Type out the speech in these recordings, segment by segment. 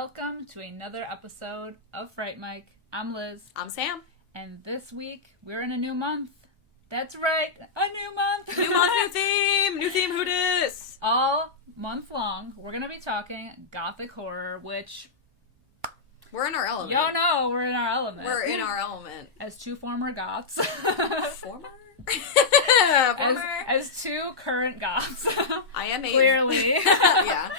welcome to another episode of Fright Mic. I'm Liz. I'm Sam. And this week, we're in a new month. That's right, a new month! New month, new theme! New theme, who dis? All month long, we're going to be talking Gothic Horror, which... We're in our element. Yo, no, we're in our element. We're in our element. As two former goths. Former? As two current goths. I am a... Clearly. Yeah.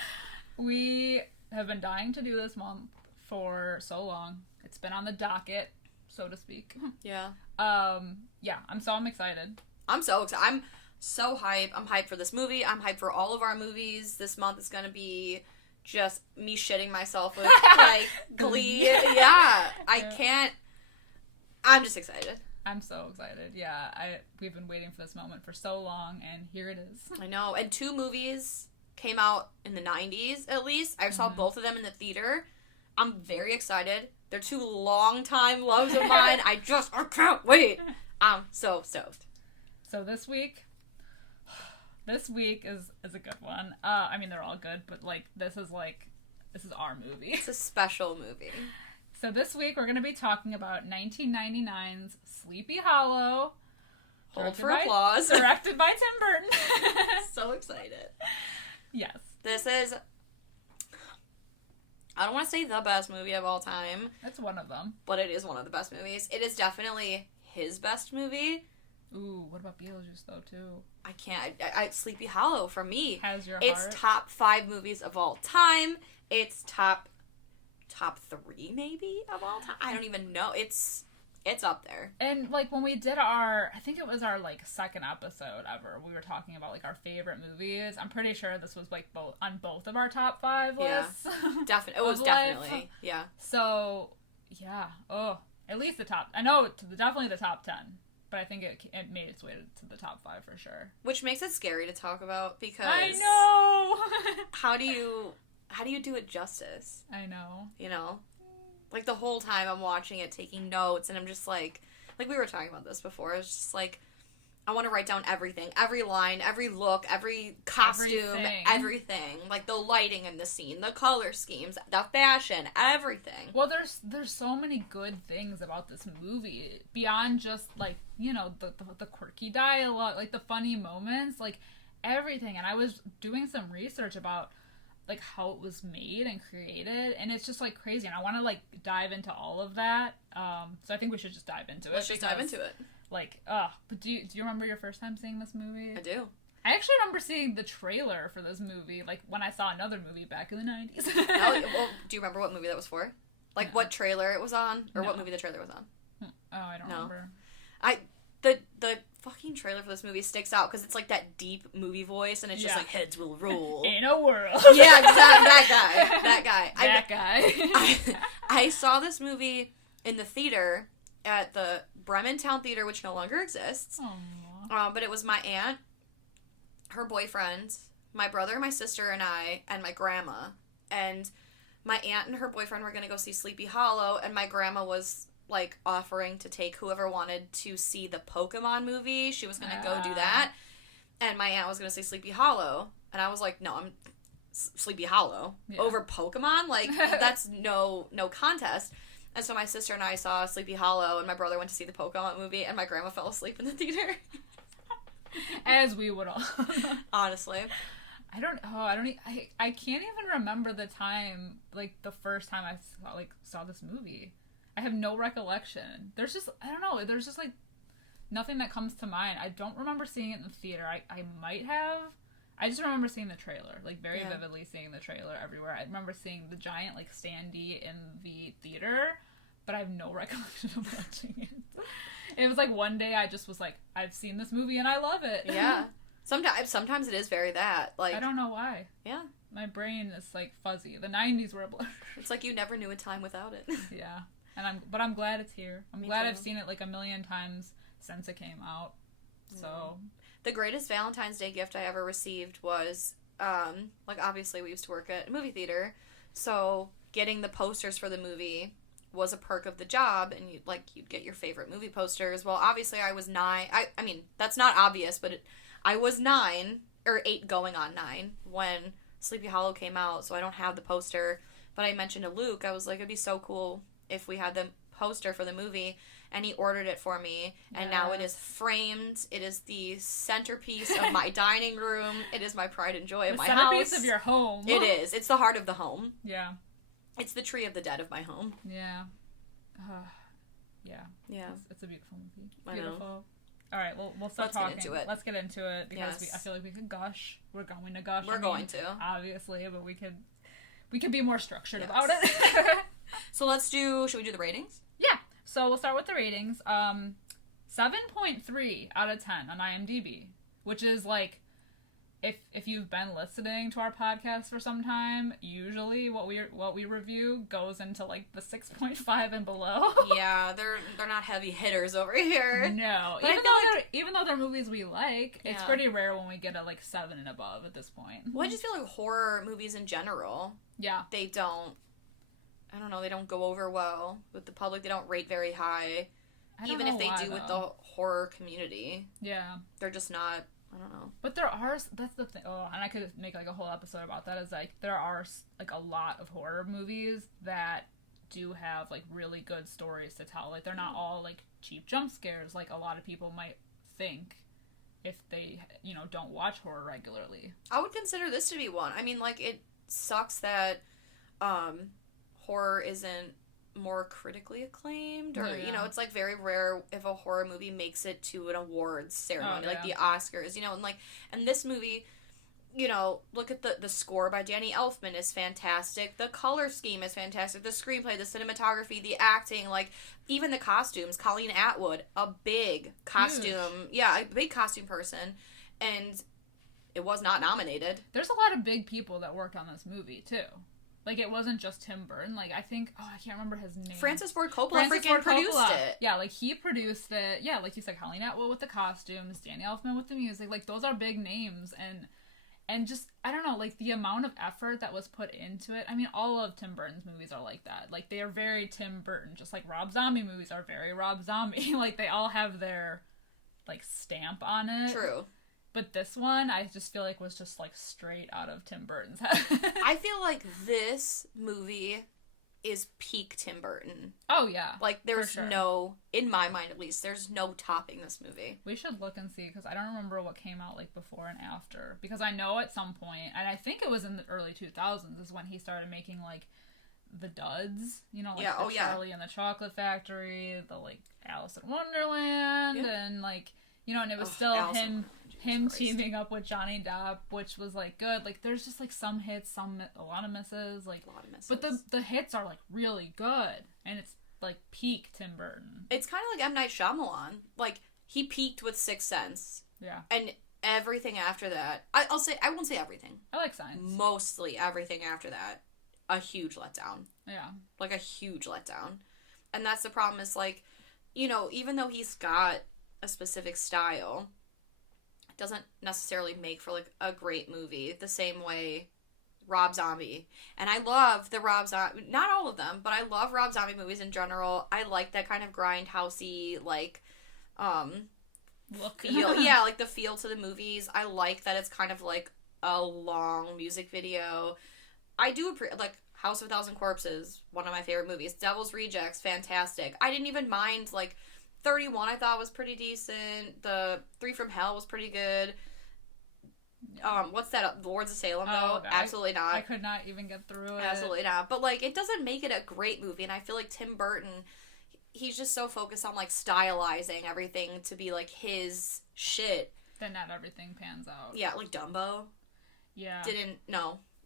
We have been dying to do this month for so long. It's been on the docket, so to speak. Yeah. Yeah, I'm excited. I'm so excited. I'm so hyped. I'm hyped for this movie. I'm hyped for all of our movies. This month is going to be just me shitting myself with, like, glee. Yeah. I'm just excited. I'm so excited. Yeah, we've been waiting for this moment for so long, and here it is. I know. And two movies came out in the 90s, at least. I saw both of them in the theater. I'm very excited. They're two long-time loves of mine. I can't wait. I'm so stoked. So this week is a good one. I mean, they're all good, but, like, this is our movie. It's a special movie. So this week, we're going to be talking about 1999's Sleepy Hollow. Hold for applause. Directed by Tim Burton. So excited. Yes. This is... I don't want to say the best movie of all time. It's one of them. But it is one of the best movies. It is definitely his best movie. Ooh, what about Beetlejuice, though, too? I can't. Sleepy Hollow, for me. Has your heart? It's top 5 movies of all time. It's top 3, maybe, of all time. I don't even know. It's up there. And, like, when we did I think it was our, like, second episode ever, we were talking about, like, our favorite movies. I'm pretty sure this was, like, on both of our top 5 lists. Yeah, it was definitely, yeah. So, yeah. Oh, at least the top, I know, definitely the top 10. But I think it made its way to the top 5 for sure. Which makes it scary to talk about, because... I know! How do you do it justice? I know. You know? Like, the whole time I'm watching it, taking notes, and I'm just like we were talking about this before, it's just like, I want to write down everything. Every line, every look, every costume, everything. Like, the lighting in the scene, the color schemes, the fashion, everything. Well, there's so many good things about this movie, beyond just, like, you know, the quirky dialogue, like, the funny moments, like, everything. And I was doing some research about, like, how it was made and created, and it's just, like, crazy, and I want to, like, dive into all of that, so I think we should just dive into it. Let's just dive into it. Like, but do you remember your first time seeing this movie? I do. I actually remember seeing the trailer for this movie, like, when I saw another movie back in the 90s. Well, do you remember what movie that was for? Like, no. What trailer it was on? Or what movie the trailer was on? Oh, I don't remember. The fucking trailer for this movie sticks out because it's like that deep movie voice, and it's just like, heads will roll. In a world. Yeah, exactly. That guy. I saw this movie in the theater at the Bremen Town Theater, which no longer exists. But it was my aunt, her boyfriend, my brother, my sister, and I, and my grandma. And my aunt and her boyfriend were going to go see Sleepy Hollow, and my grandma was, like, offering to take whoever wanted to see the Pokemon movie. She was going to go do that. And my aunt was going to say Sleepy Hollow. And I was like, no, I'm Sleepy Hollow. Yeah. Over Pokemon? Like, that's no contest. And so my sister and I saw Sleepy Hollow, and my brother went to see the Pokemon movie, and my grandma fell asleep in the theater. As we would all. Honestly. I can't even remember the time, like, the first time I saw this movie. I have no recollection. There's just like nothing that comes to mind. I don't remember seeing it in the theater. I might have. I just remember seeing the trailer, like, very vividly seeing the trailer everywhere. I remember seeing the giant, like, standee in the theater, but I have no recollection of watching it. It was like one day I just was like, I've seen this movie and I love it. Yeah. Sometimes it is very that. Like, I don't know why. Yeah. My brain is, like, fuzzy. The 90s were a blur. It's like you never knew a time without it. Yeah. But I'm glad it's here. I'm glad too. I've seen it, like, a million times since it came out. So... The greatest Valentine's Day gift I ever received was, like, obviously we used to work at a movie theater, so getting the posters for the movie was a perk of the job, and you'd get your favorite movie posters. Well, obviously I was 9. I mean, that's not obvious, but I was 9, or 8 going on 9, when Sleepy Hollow came out, so I don't have the poster. But I mentioned to Luke, I was like, it'd be so cool if we had the poster for the movie, and he ordered it for me, and now it is framed. It is the centerpiece of my dining room. It is my pride and joy of my house. The centerpiece of your home. It is. It's the heart of the home. Yeah. It's the tree of the dead of my home. Yeah. Yeah. It's a beautiful movie. Beautiful. I know. All right, well, we'll start talking. Let's get into it because I feel like we could gush. We're going to gush. We're going to. Obviously, but we could be more structured about it. So should we do the ratings? Yeah. So we'll start with the ratings. 7.3 out of 10 on IMDb, which is like, if you've been listening to our podcast for some time, usually what we review goes into like the 6.5 and below. Yeah, they're not heavy hitters over here. No, even though they're movies we like, it's pretty rare when we get a like 7 and above at this point. Well, I just feel like horror movies in general, they don't go over well with the public. They don't rate very high, even if they do with the horror community. Yeah, they're just not. I don't know. But that's the thing. Oh, and I could make like a whole episode about that. Is like there are like a lot of horror movies that do have like really good stories to tell. Like they're not all like cheap jump scares like a lot of people might think if they, don't watch horror regularly. I would consider this to be one. I mean, like it sucks that horror isn't more critically acclaimed, or it's like very rare if a horror movie makes it to an awards ceremony, like the Oscars, and this movie, look at the score by Danny Elfman is fantastic, the color scheme is fantastic, the screenplay, the cinematography, the acting, like even the costumes. Colleen Atwood, a big costume, a big costume person, and it was not nominated. There's a lot of big people that worked on this movie too. Like, it wasn't just Tim Burton. Like, I think... I can't remember his name. Francis Ford Coppola produced it. Yeah, like, he produced it. Yeah, like you said, Colleen Atwood with the costumes, Danny Elfman with the music. Like, those are big names. And just, I don't know, like, the amount of effort that was put into it. I mean, all of Tim Burton's movies are like that. Like, they are very Tim Burton. Just like Rob Zombie movies are very Rob Zombie. Like, they all have their, like, stamp on it. True. But this one, I just feel like was just, like, straight out of Tim Burton's head. I feel like this movie is peak Tim Burton. Oh, yeah. Like, there's no, in my mind at least, there's no topping this movie. We should look and see, because I don't remember what came out, like, before and after. Because I know at some point, and I think it was in the early 2000s, is when he started making, like, the duds. Like, Charlie and the Chocolate Factory, the, like, Alice in Wonderland, and, like, and it was still him teaming up with Johnny Depp, which was, like, good. Like, there's just, like, some hits, a lot of misses. Like, a lot of misses. But the hits are, like, really good. And it's, like, peak Tim Burton. It's kind of like M. Night Shyamalan. Like, he peaked with Sixth Sense. Yeah. And everything after that... I won't say everything. I like Signs. Mostly everything after that. A huge letdown. Yeah. Like, a huge letdown. And that's the problem is, like, even though he's got a specific style... doesn't necessarily make for, like, a great movie the same way Rob Zombie. And I love the Rob Zombie, not all of them, but I love Rob Zombie movies in general. I like that kind of grindhousey, like, look. feel. Yeah, like the feel to the movies. I like that it's kind of like a long music video. I do like House of a Thousand Corpses, one of my favorite movies. Devil's Rejects, fantastic. I didn't even mind, like, 31 I thought was pretty decent. The 3 from Hell was pretty good. What's that? Lords of Salem, though? Absolutely not. I could not even get through it. Absolutely not. But, like, it doesn't make it a great movie, and I feel like Tim Burton, he's just so focused on, like, stylizing everything to be, like, his shit. Then not everything pans out. Yeah, like Dumbo. Yeah.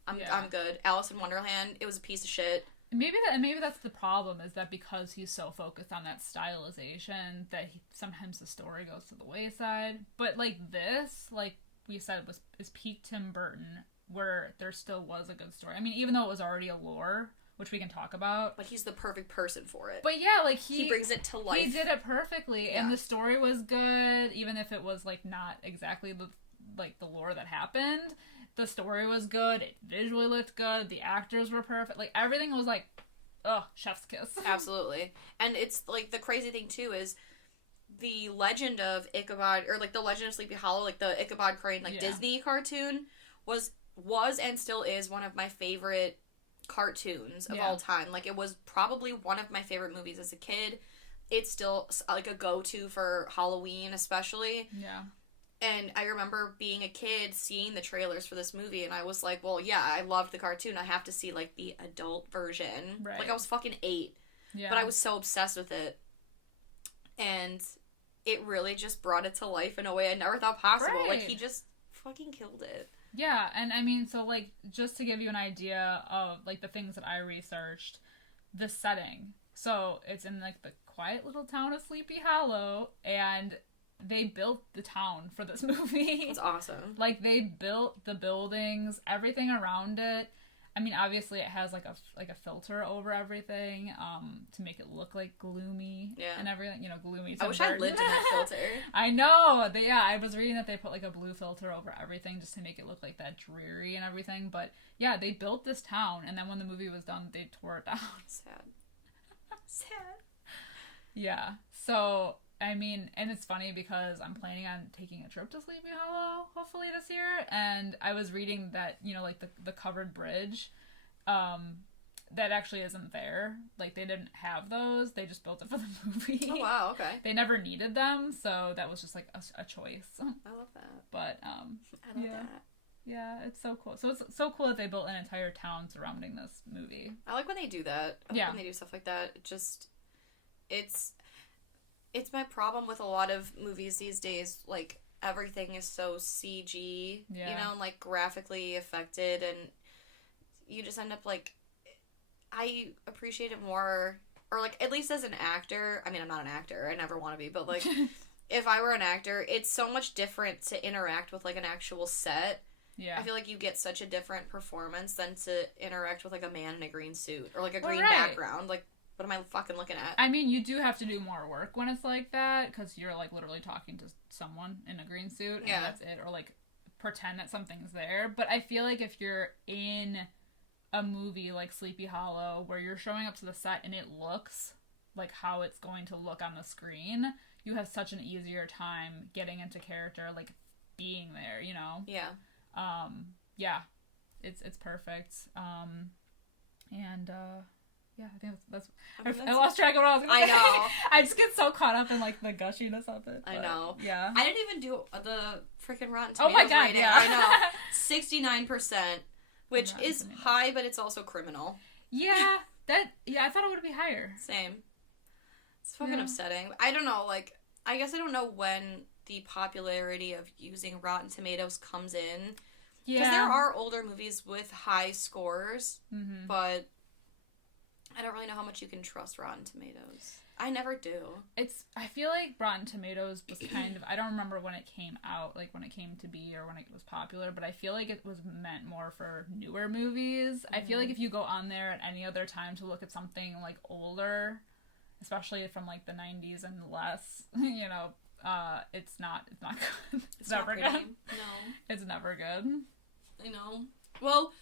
I'm good. Alice in Wonderland, it was a piece of shit. Maybe that's the problem, is that because he's so focused on that stylization that sometimes the story goes to the wayside. But, like, this, like we said, is peak Tim Burton, where there still was a good story. I mean, even though it was already a lore, which we can talk about. But he's the perfect person for it. But yeah, like he brings it to life. He did it perfectly, and the story was good, even if it was, like, not exactly the lore that happened. The story was good. It visually looked good. The actors were perfect. Like, everything was like, chef's kiss. Absolutely. And it's, like, the crazy thing, too, is the legend of Ichabod, or, like, the Legend of Sleepy Hollow, like, the Ichabod Crane, like, Disney cartoon was and still is one of my favorite cartoons of all time. Like, it was probably one of my favorite movies as a kid. It's still, like, a go-to for Halloween, especially. Yeah. And I remember being a kid, seeing the trailers for this movie, and I was like, well, yeah, I loved the cartoon. I have to see, like, the adult version. Right. Like, I was fucking 8. Yeah. But I was so obsessed with it. And it really just brought it to life in a way I never thought possible. Right. Like, he just fucking killed it. Yeah, and I mean, so, like, just to give you an idea of, like, the things that I researched, the setting. So, it's in, like, the quiet little town of Sleepy Hollow, and they built the town for this movie. That's awesome. Like, they built the buildings, everything around it. I mean, obviously, it has, like, a filter over everything, to make it look, like, gloomy and everything. You know, gloomy. I wish I lived in that filter. I know! I was reading that they put, like, a blue filter over everything just to make it look, like, that dreary and everything. But, yeah, they built this town, and then when the movie was done, they tore it down. Sad. Yeah. So, I mean, and it's funny because I'm planning on taking a trip to Sleepy Hollow, hopefully this year, and I was reading that, you know, like, the covered bridge, that actually isn't there. Like, they didn't have those, they just built it for the movie. Oh, wow, okay. They never needed them, so that was just, like, a choice. I love that. But, I love that. Yeah, it's so cool. So it's so cool that they built an entire town surrounding this movie. I like when they do that. I like when they do stuff like that. It's my problem with a lot of movies these days. Like, everything is so CG, you know, and, like, graphically affected, and you just end up, like, I appreciate it more, or, like, at least as an actor. I mean, I'm not an actor. I never want to be, but, like, if I were an actor, it's so much different to interact with, like, an actual set. Yeah. I feel like you get such a different performance than to interact with, like, a man in a green suit, or, like, a green background. Like, what am I fucking looking at? I mean, you do have to do more work when it's like that, because you're, like, literally talking to someone in a green suit, and that's it. Or, like, pretend that something's there. But I feel like if you're in a movie like Sleepy Hollow, where you're showing up to the set and it looks like how it's going to look on the screen, you have such an easier time getting into character, like, being there, you know? Yeah. Yeah. It's perfect. Yeah, I think that's I lost track of what I was going to say. I know. I just get so caught up in, like, the gushiness of it. I know. Yeah. I didn't even do the freaking Rotten Tomatoes Oh my god, rating. yeah. I know. 69%, which is high, but it's also criminal. Yeah. I thought it would be higher. Same. It's fucking upsetting. I don't know, like, I guess I don't know when the popularity of using Rotten Tomatoes comes in. Yeah. Because there are older movies with high scores, but I don't really know how much you can trust Rotten Tomatoes. I never do. I feel like Rotten Tomatoes was kind of, I don't remember when it came out, like when it came to be or when it was popular, but I feel like it was meant more for newer movies. I feel like if you go on there at any other time to look at something, like, older, especially from, like, the 90s and less, you know, it's not good. It's never good. No. It's never good. I know. Well,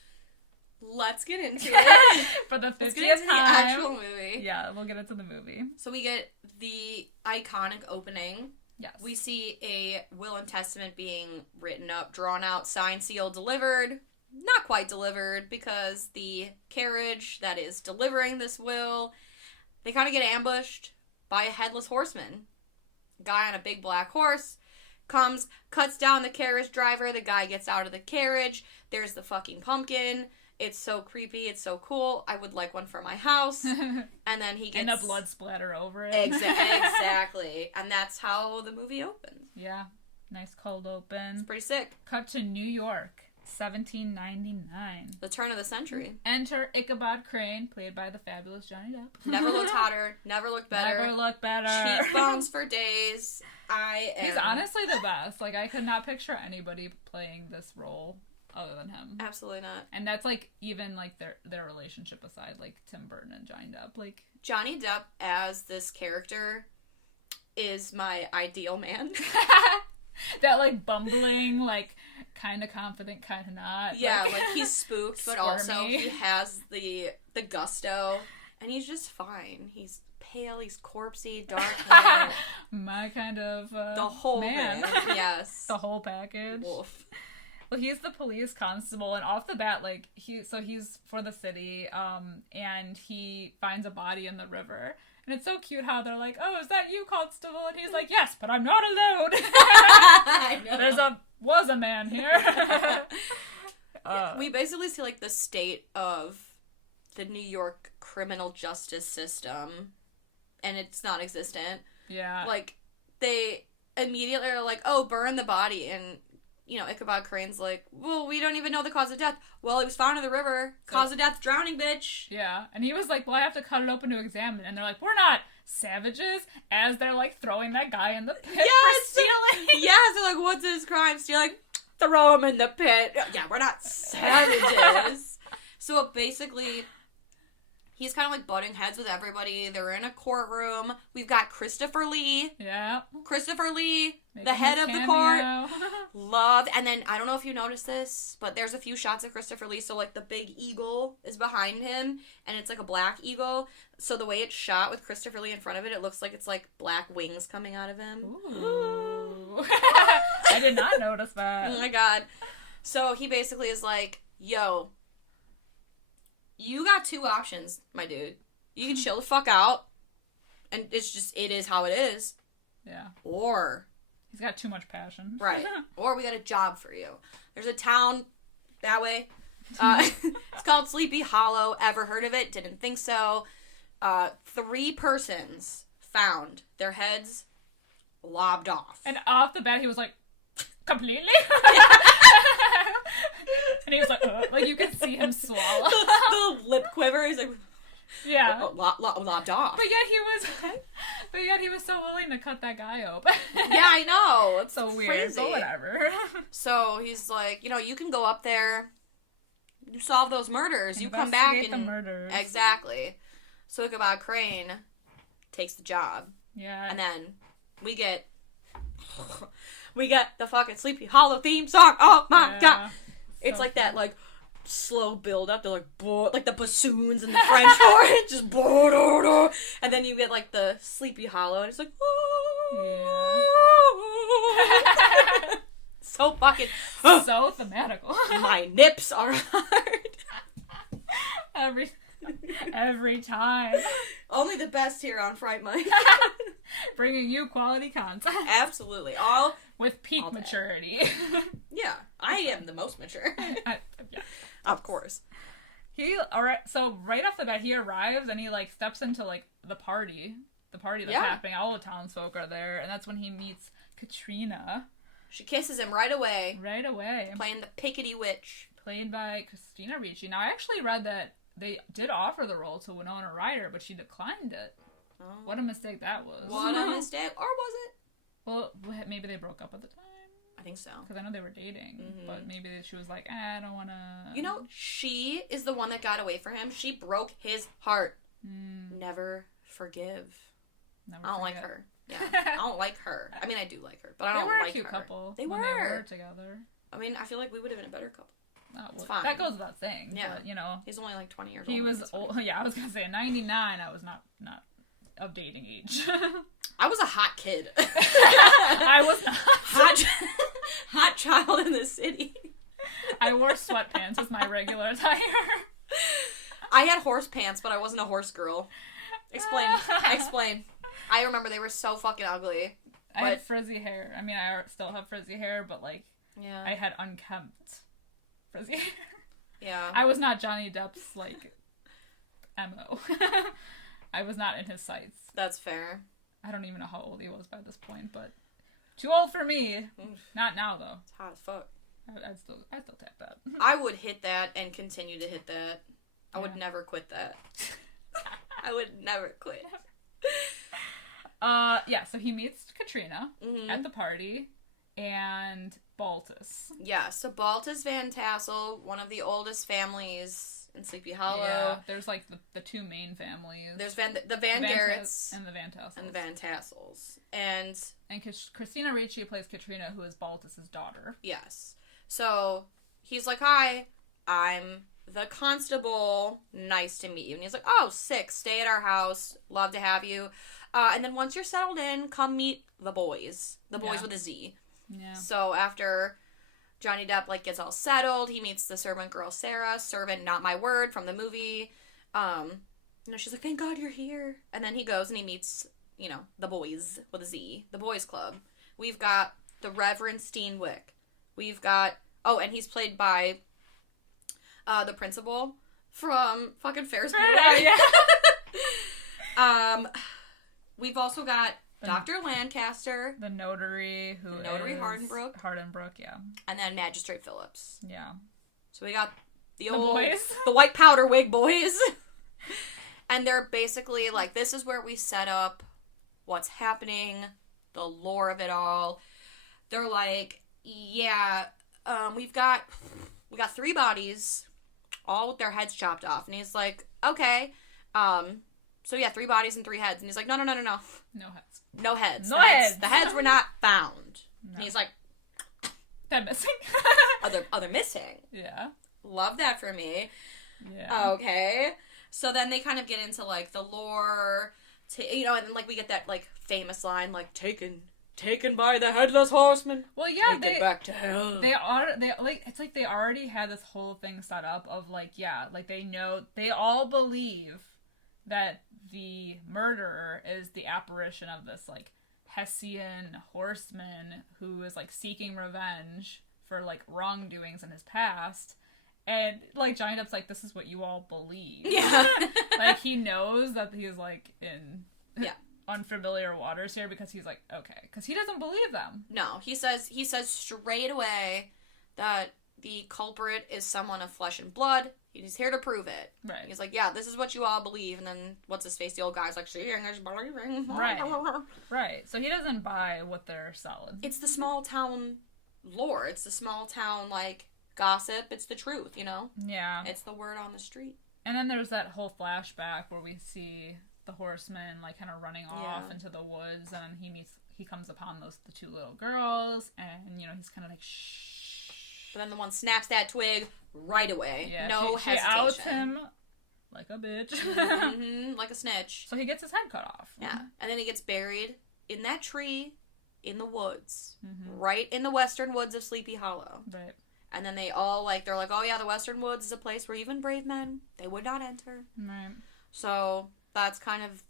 let's get into it. For the 50th Let's get into time. the actual movie. Yeah, we'll get into the movie. So we get the iconic opening. Yes. We see a will and testament being written up, drawn out, signed, sealed, delivered. Not quite delivered, because the carriage that is delivering this will, they kind of get ambushed by a Headless Horseman. Guy on a big black horse comes, cuts down the carriage driver. The guy gets out of the carriage. There's the fucking pumpkin. It's so creepy. It's so cool. I would like one for my house. And then he gets... And a blood splatter over it. Exactly. And that's how the movie opens. Yeah. Nice cold open. It's pretty sick. Cut to New York, 1799. The turn of the century. Enter Ichabod Crane, played by the fabulous Johnny Depp. Never looked hotter. Never looked better. Never looked better. Cheekbones for days. He's honestly the best. Like, I could not picture anybody playing this role other than him. Absolutely not. And that's, like, even, like, their relationship aside, like, Tim Burton and Johnny Depp. Like, Johnny Depp as this character is my ideal man. That, like, bumbling, like, kind of confident, kind of not. Yeah, like he's spooked, but also he has the gusto, and he's just fine. He's pale, he's corpsey, dark hair. My kind of the whole man. Yes. The whole package. Wolf. Well, he's the police constable, and off the bat, like, he's for the city, and he finds a body in the river. And it's so cute how they're like, oh, is that you, constable? And he's like, yes, but I'm not alone. I know. Was a man here. We basically see, like, the state of the New York criminal justice system, and it's non-existent. Yeah. Like, they immediately are like, oh, burn the body, and, you know, Ichabod Crane's like, well, we don't even know the cause of death. Well, it was found in the river. Cause of death, drowning, bitch. Yeah. And he was like, well, I have to cut it open to examine. And they're like, we're not savages, as they're, like, throwing that guy in the pit for stealing. Yes, they're like, what's his crime? Stealing? Throw him in the pit. Yeah, we're not savages. So basically, he's kind of like butting heads with everybody. They're in a courtroom. We've got Christopher Lee. Yeah. Christopher Lee, the head of the court. Loved. And then, I don't know if you noticed this, but there's a few shots of Christopher Lee. So, like, the big eagle is behind him, and it's like a black eagle. So the way it's shot with Christopher Lee in front of it, it looks like it's like black wings coming out of him. Ooh. I did not notice that. Oh my god. So he basically is like, yo, you got two options, my dude. You can chill the fuck out, and it is how it is. Yeah. Or... he's got too much passion. Right. Or we got a job for you. There's a town that way. It's called Sleepy Hollow. Ever heard of it? Didn't think so. 3 persons found their heads lobbed off. And off the bat, he was like, completely? And he was like, you could see him swallow. the lip quiver. He's like, yeah, lobbed off. But yet he was so willing to cut that guy open. Yeah, I know. It's so weird. Crazy. But whatever. So he's like, you know, you can go up there, you solve those murders, you come back and the murders. Exactly. So Ichabod Crane takes the job. Yeah. And then we get the fucking Sleepy Hollow theme song. Oh my god. It's so like that, like, slow build up. They're like the bassoons and the French horn. Just and then you get like the Sleepy Hollow, and it's like, yeah. So fucking so thematical. My nips are hard. Every time. Only the best here on Fright Mic. Bringing you quality content. Absolutely. All with peak maturity. Yeah, I am the most mature. Yeah. Of course. So right off the bat, he arrives and he, like, steps into, like, the party that's happening. All the townsfolk are there, and that's when he meets Katrina. She kisses him right away. Playing the Pickety Witch. Played by Christina Ricci. Now, I actually read that they did offer the role to Winona Ryder, but she declined it. Oh. What a mistake that was. What a mistake. Or was it? Well, maybe they broke up at the time. I think so. Because I know they were dating. Mm-hmm. But maybe she was like, I don't want to... You know, she is the one that got away from him. She broke his heart. Never forgive. I don't like her. Yeah. I don't like her. I mean, I do like her, but I don't like her. They were a cute couple. They were together. I mean, I feel like we would have been a better couple. It's fine. That goes without saying. Yeah. But, you know. He's only like 20 years old. He was old. Yeah, I was going to say, 99, I was not of dating age. I was a hot kid. I was not. Hot child in the city. I wore sweatpants as my regular attire. I had horse pants, but I wasn't a horse girl. Explain. I remember they were so fucking ugly. I had frizzy hair. I mean, I still have frizzy hair, but, like, I had unkempt frizzy hair. Yeah. I was not Johnny Depp's, like, MO. I was not in his sights. That's fair. I don't even know how old he was by this point, but too old for me. Not now, though. It's hot as fuck. I'd still tap that. I would hit that and continue to hit that. I would never quit that. I would never quit. So he meets Katrina at the party, and Baltus. Yeah, so Baltus Van Tassel, one of the oldest families in Sleepy Hollow. Yeah, there's, like, the two main families. There's the Van Garretts. And the Van Tassels. And the Van Tassels. And Christina Ricci plays Katrina, who is Baltus's daughter. Yes. So, he's like, hi, I'm the constable. Nice to meet you. And he's like, oh, sick. Stay at our house. Love to have you. And then once you're settled in, come meet the boys. The boys with a Z. Yeah. So after Johnny Depp, like, gets all settled. He meets the servant girl, Sarah. Servant, not my word, from the movie. She's like, thank God you're here. And then he goes and he meets, the boys, with a Z. The boys club. We've got the Reverend Steenwick. We've got... Oh, and he's played by the principal from fucking Ferris Bueller. Yeah. We've also got Dr. Lancaster. The notary Hardenbrook, yeah. And then Magistrate Phillips. Yeah. So we got the boys. The white powder wig boys. And they're basically like, this is where we set up what's happening, the lore of it all. They're like, yeah, we got 3 bodies, all with their heads chopped off. And he's like, okay, so yeah, 3 bodies and 3 heads. And he's like, no. No heads. No heads. No heads. The heads were not found. No. And he's like, they're missing. they're missing. Yeah. Love that for me. Yeah. Okay. So then they kind of get into, like, the lore, and then, like, we get that, like, famous line, like, taken by the Headless Horseman. Well, yeah, taken back to hell. They it's like they already had this whole thing set up of, like, yeah, like, they all believe that the murderer is the apparition of this, like, Hessian horseman who is, like, seeking revenge for, like, wrongdoings in his past. And, like, Johnny Depp's like, this is what you all believe. Yeah. Like, he knows that he's, like, in unfamiliar waters here because he's like, okay. Because he doesn't believe them. No, he says straight away that the culprit is someone of flesh and blood. He's here to prove it. Right. He's like, yeah, this is what you all believe. And then, what's his face? The old guy's like, seeing is believing. Right. Right. So he doesn't buy what they're selling. It's the small town lore. It's the small town, like, gossip. It's the truth, Yeah. It's the word on the street. And then there's that whole flashback where we see the horseman, like, kind of running off into the woods, and he comes upon the 2 little girls, and, he's kind of like, shh. But then the one snaps that twig right away. Yeah, no she hesitation. outs him like a bitch. Mm-hmm, like a snitch. So he gets his head cut off. Yeah. And then he gets buried in that tree in the woods. Mm-hmm. Right in the western woods of Sleepy Hollow. Right. And then they all, like, they're like, oh yeah, the western woods is a place where even brave men, they would not enter. Right. So that's kind of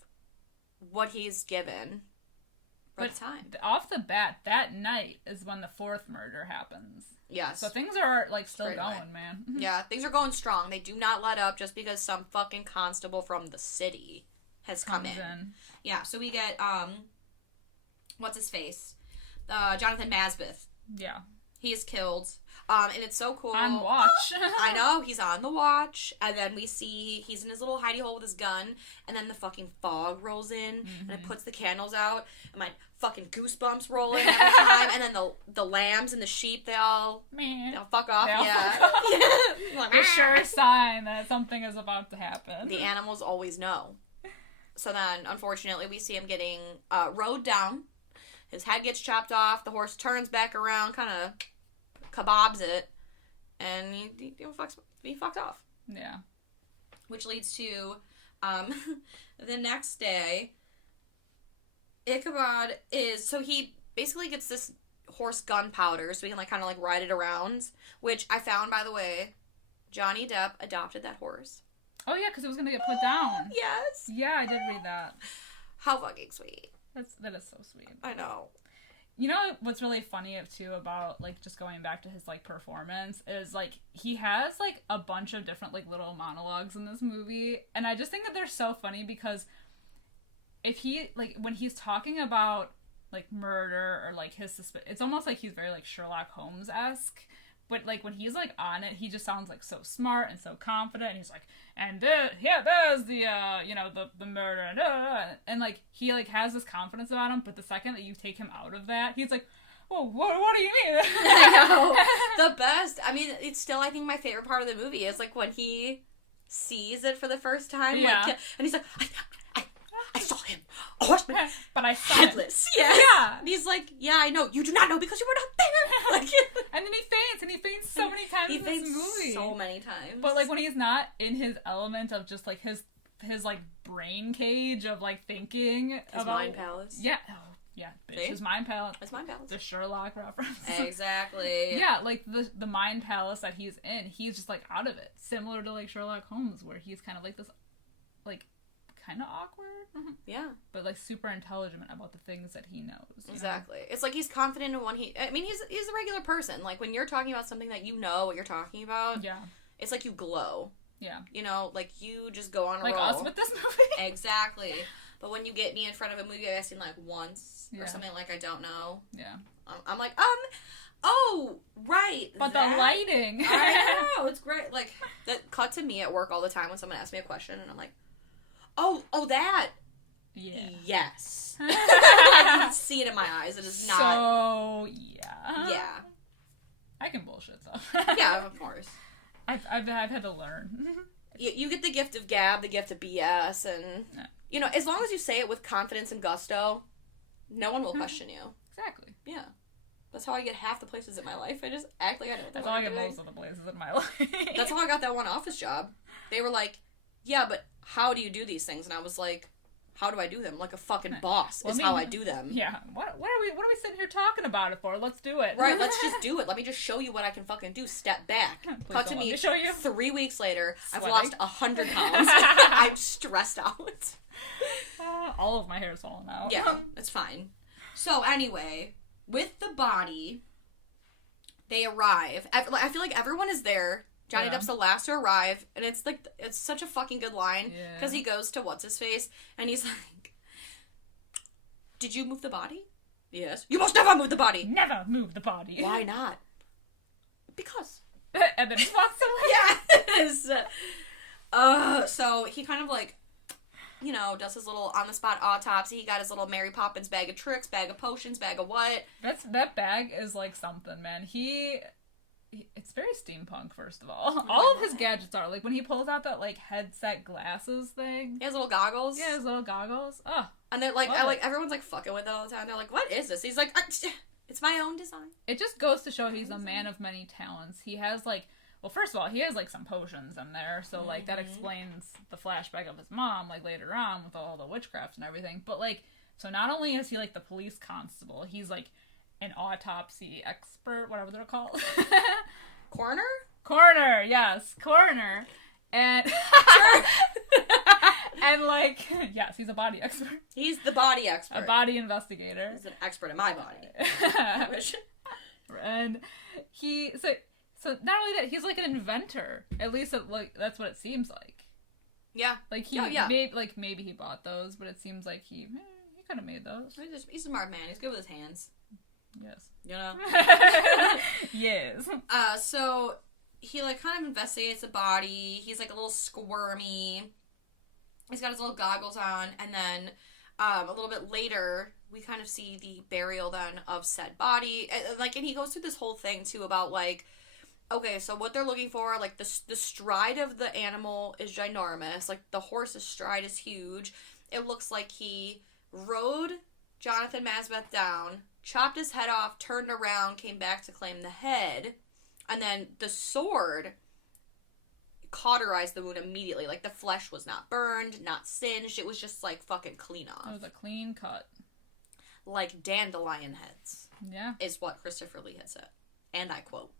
what he's given for the time. Off the bat, that night is when the 4th murder happens. Yes. So things are, like, still Straight going, away. man. Yeah, things are going strong. They do not let up just because some fucking constable from the city has come in. Yeah, so we get, what's his face? Jonathan Masbeth. Yeah. He is killed. And it's so cool. On watch. I know, he's on the watch. And then we see he's in his little hidey hole with his gun. And then the fucking fog rolls in. And it puts the candles out. And my fucking goosebumps roll in every time. And then the lambs and the sheep, they all fuck off. The sure sign that something is about to happen. The animals always know. So then, unfortunately, we see him getting rode down. His head gets chopped off. The horse turns back around, kind of kebabs it, and he fucked off. Yeah. Which leads to the next day, Ichabod so he basically gets this horse gunpowder so he can, like, kind of, like, ride it around, which I found, by the way, Johnny Depp adopted that horse. Oh yeah, because it was gonna get put down. Yes. Yeah, I did read that. How fucking sweet. That is so sweet. I know. You know what's really funny, too, about, like, just going back to his, like, performance is, like, he has, like, a bunch of different, like, little monologues in this movie, and I just think that they're so funny because if he, like, when he's talking about, like, murder or, like, his it's almost like he's very, like, Sherlock Holmes-esque, but, like, when he's, like, on it, he just sounds, like, so smart and so confident, and he's like, and there's the, the murder, and, like, he, like, has this confidence about him, but the second that you take him out of that, he's like, well, what do you mean? I know. The best. I mean, it's still, I think, my favorite part of the movie is, like, when he sees it for the first time, yeah. Like, and he's like, I saw him, a horseman, but I saw headless. Yes. Yeah. And he's like, yeah, I know. You do not know because you were not there. Like, and then he faints so many times in this movie. So many times. But, like, when he's not in his element of just, like, his like, brain cage of, like, thinking his mind palace. Yeah. Yeah, bitch is Mind Palace. It's Mind Palace. The Sherlock reference. Exactly. Yeah, like the Mind Palace that he's in, he's just like out of it. Similar to like Sherlock Holmes, where he's kind of like this, like, kind of awkward. Yeah. But like super intelligent about the things that he knows. Exactly. Know? It's like he's confident in he's a regular person. Like when you're talking about something that you know what you're talking about. Yeah. It's like you glow. Yeah. You know, like you just go on a like roll. Like us with this movie. Exactly. But when you get me in front of a movie I've seen like once or something like I don't know. Yeah. I'm like, oh, right. But the lighting. I know, it's great. Like, that cut to me at work all the time when someone asks me a question and I'm like, oh, that. Yeah. Yes. I can see it in my eyes. It is not. So, yeah. Yeah. I can bullshit stuff. Yeah, of course. I've had to learn. You get the gift of gab, the gift of BS, and, you know, as long as you say it with confidence and gusto, no one will question you. Exactly. Yeah. That's how I get half the places in my life. I just act like I know what That's how I get most of the places in my life. That's how I got that one office job. They were like, yeah, but how do you do these things? And I was like, how do I do them? Like a fucking boss is how I do them. Yeah. What are we sitting here talking about it for? Let's do it. Right, let's just do it. Let me just show you what I can fucking do. Step back. Cut to me. Show you. 3 weeks later, I've lost 100 pounds. I'm stressed out. All of my hair's falling out. Yeah, it's fine. So anyway, with the body, they arrive. I feel like everyone is there. Johnny Depp's the last to arrive, and it's like, it's such a fucking good line, because he goes to what's-his-face, and he's like, did you move the body? Yes. You must never move the body! Never move the body. Why not? Because. And then he walks away. Yes! So he kind of like, you know, does his little on-the-spot autopsy. He got his little Mary Poppins bag of tricks, bag of potions, bag of what. That bag is like something, man. It's very steampunk, first of all. All of his gadgets are. Like, when he pulls out that, like, headset glasses thing. He has little goggles. Yeah, his little goggles. Oh. And they're like, everyone's, like, fucking with it all the time. They're like, what is this? He's like, it's my own design. It just goes to show he's a man of many talents. He has, like, well, first of all, he has, like, some potions in there. So, like, that explains the flashback of his mom, like, later on with all the witchcraft and everything. But, like, so not only is he, like, the police constable, he's, like, an autopsy expert, whatever they're called. Coroner, yes, coroner. And and like, yes, he's a body expert. He's the body expert. A body investigator. He's an expert in my body. And so not only that, he's like an inventor. At least that's what it seems like. Yeah. Like maybe he bought those, but it seems like he could have made those. He's a smart man. He's good with his hands. Yes. You know? Yes. So he, like, kind of investigates the body. He's, like, a little squirmy. He's got his little goggles on. And then, a little bit later, we kind of see the burial, then, of said body. And he goes through this whole thing, too, about, like, okay, so what they're looking for, like, the stride of the animal is ginormous. Like, the horse's stride is huge. It looks like he rode Jonathan Masbeth down, chopped his head off, turned around, came back to claim the head, and then the sword cauterized the wound immediately. Like, the flesh was not burned, not singed. It was just, like, fucking clean off. It was a clean cut. Like dandelion heads. Yeah. Is what Christopher Lee had said. And I quote.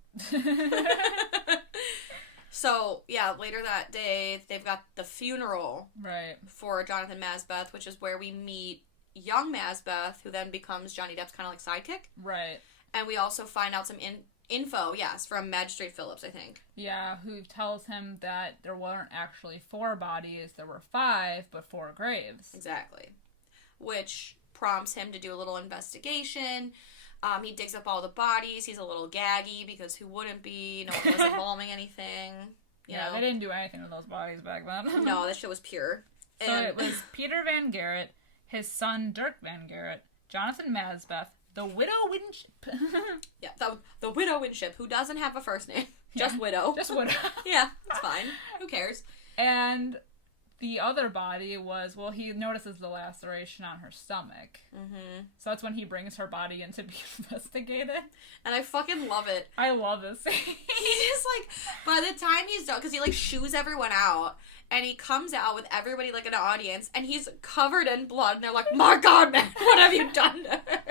So, yeah, later that day, they've got the funeral. Right. For Jonathan Masbeth, which is where we meet young Masbeth, who then becomes Johnny Depp's kind of like sidekick. Right. And we also find out some info, yes, from Magistrate Phillips, I think. Yeah, who tells him that there weren't actually 4 bodies, there were 5, but 4 graves. Exactly. Which prompts him to do a little investigation. He digs up all the bodies. He's a little gaggy because who wouldn't be? No one was embalming anything. You know? They didn't do anything with those bodies back then. No, that shit was pure. So it was Peter Van Garrett, his son Dirk Van Garrett, Jonathan Masbeth, the widow Winship. Yeah, the widow Winship, who doesn't have a first name. Just widow. Just widow. Yeah, it's fine. Who cares? And the other body was, well, he notices the laceration on her stomach. Mm-hmm. So that's when he brings her body in to be investigated. And I fucking love it. I love this scene. He's just like, by the time he's done, because he like shoos everyone out, and he comes out with everybody like an audience, and he's covered in blood, and they're like, my God, man, what have you done to her?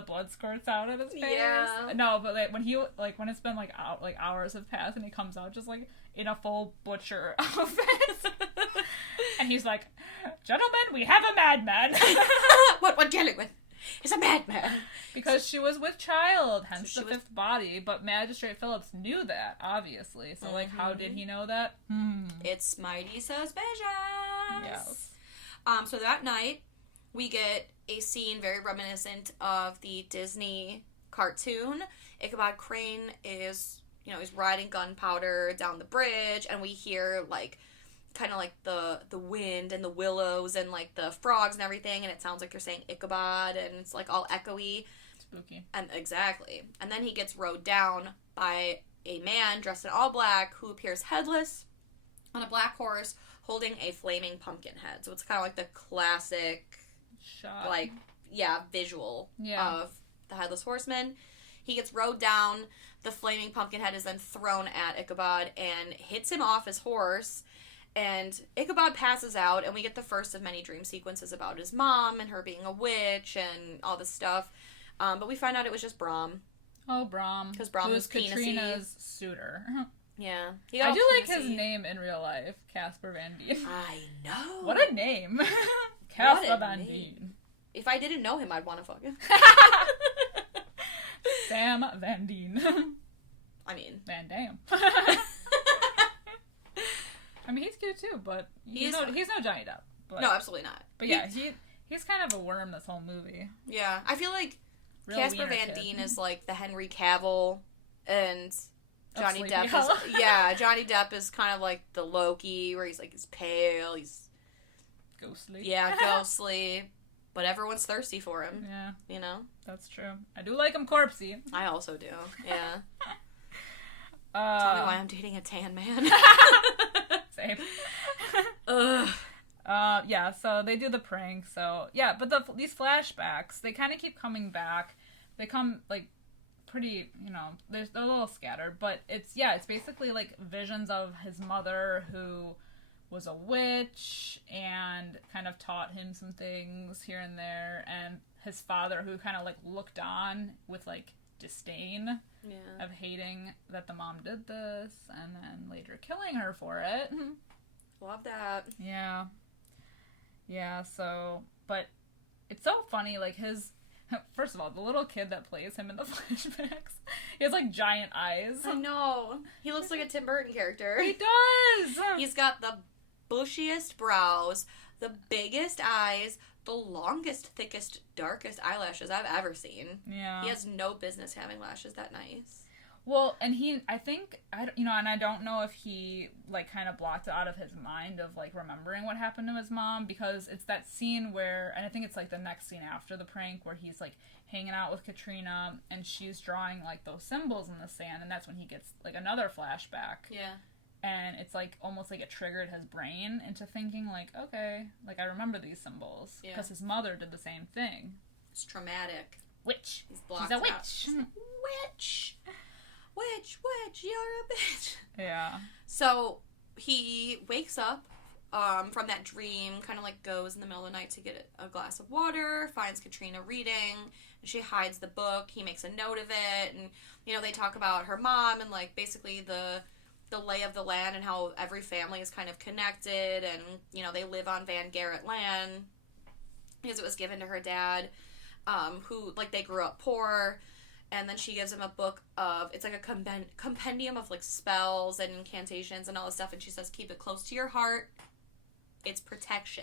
the blood squirts out of his face. Yeah. No, but like when it's been like hours have passed and he comes out just like in a full butcher outfit, and he's like, "Gentlemen, we have a madman." What we're dealing with is a madman. Because she was with child, hence the fifth body. But Magistrate Phillips knew that, obviously. So like, how did he know that? It's mighty suspicious. Yes. So that night, we get a scene very reminiscent of the Disney cartoon. Ichabod Crane is, he's riding gunpowder down the bridge, and we hear, like, kind of like the wind and the willows and, like, the frogs and everything, and it sounds like they're saying Ichabod, and it's, like, all echoey. Spooky. And exactly. And then he gets rode down by a man dressed in all black who appears headless on a black horse holding a flaming pumpkin head. So it's kind of like the classic shot, like, visual of the Headless Horseman. He gets rode down. The flaming pumpkin head is then thrown at Ichabod and hits him off his horse. And Ichabod passes out, and we get the first of many dream sequences about his mom and her being a witch and all this stuff. But we find out it was just Brom. Oh, Brom. Because Brom was penis-y. Katrina's suitor. Yeah. I do like his name in real life, Casper Van Dien. I know. What a name. Casper Van Dien. If I didn't know him, I'd want to fuck him. Sam Van Dien. I mean. Van Dam. I mean, he's cute too, but he's no Johnny Depp. But, no, absolutely not. But yeah, he's kind of a worm this whole movie. Yeah, I feel like Real Casper Van Dien is like the Henry Cavill, and Johnny Depp Hollow. Johnny Depp is kind of like the Loki, where he's like, he's pale, he's ghostly. Yeah, ghostly, but everyone's thirsty for him. Yeah, that's true. I do like him corpsey. I also do. Yeah. Tell me why I'm dating a tan man. Same. Ugh. Yeah, so they do the prank, so, yeah, but these flashbacks, they kind of keep coming back. They come, like, pretty, they're a little scattered, but it's basically, like, visions of his mother who was a witch and kind of taught him some things here and there, and his father who kind of, like, looked on with, like, disdain of hating that the mom did this, and then later killing her for it. Love that. Yeah. Yeah, so, but it's so funny, like, first of all, the little kid that plays him in the flashbacks, he has, like, giant eyes. I know. He looks like a Tim Burton character. He does! He's got the bushiest brows, the biggest eyes, the longest, thickest, darkest eyelashes I've ever seen. Yeah. He has no business having lashes that nice. Well, and I don't know if he, like, kind of blocked it out of his mind of, like, remembering what happened to his mom, because it's that scene where, and I think it's, like, the next scene after the prank, where he's, like, hanging out with Katrina, and she's drawing, like, those symbols in the sand, and that's when he gets, like, another flashback. Yeah. And it's, like, almost like it triggered his brain into thinking, like, okay, like, I remember these symbols. Yeah. Because his mother did the same thing. It's traumatic. Witch. She's a witch. Witch. Witch, you're a bitch. Yeah. So, he wakes up from that dream, kind of, like, goes in the middle of the night to get a glass of water, finds Katrina reading, and she hides the book. He makes a note of it, and, they talk about her mom and, like, basically the lay of the land and how every family is kind of connected, and, they live on Van Garrett land because it was given to her dad, who, like, they grew up poor. And then she gives him a book of, it's like a compendium of, like, spells and incantations and all this stuff. And she says, keep it close to your heart. It's protection.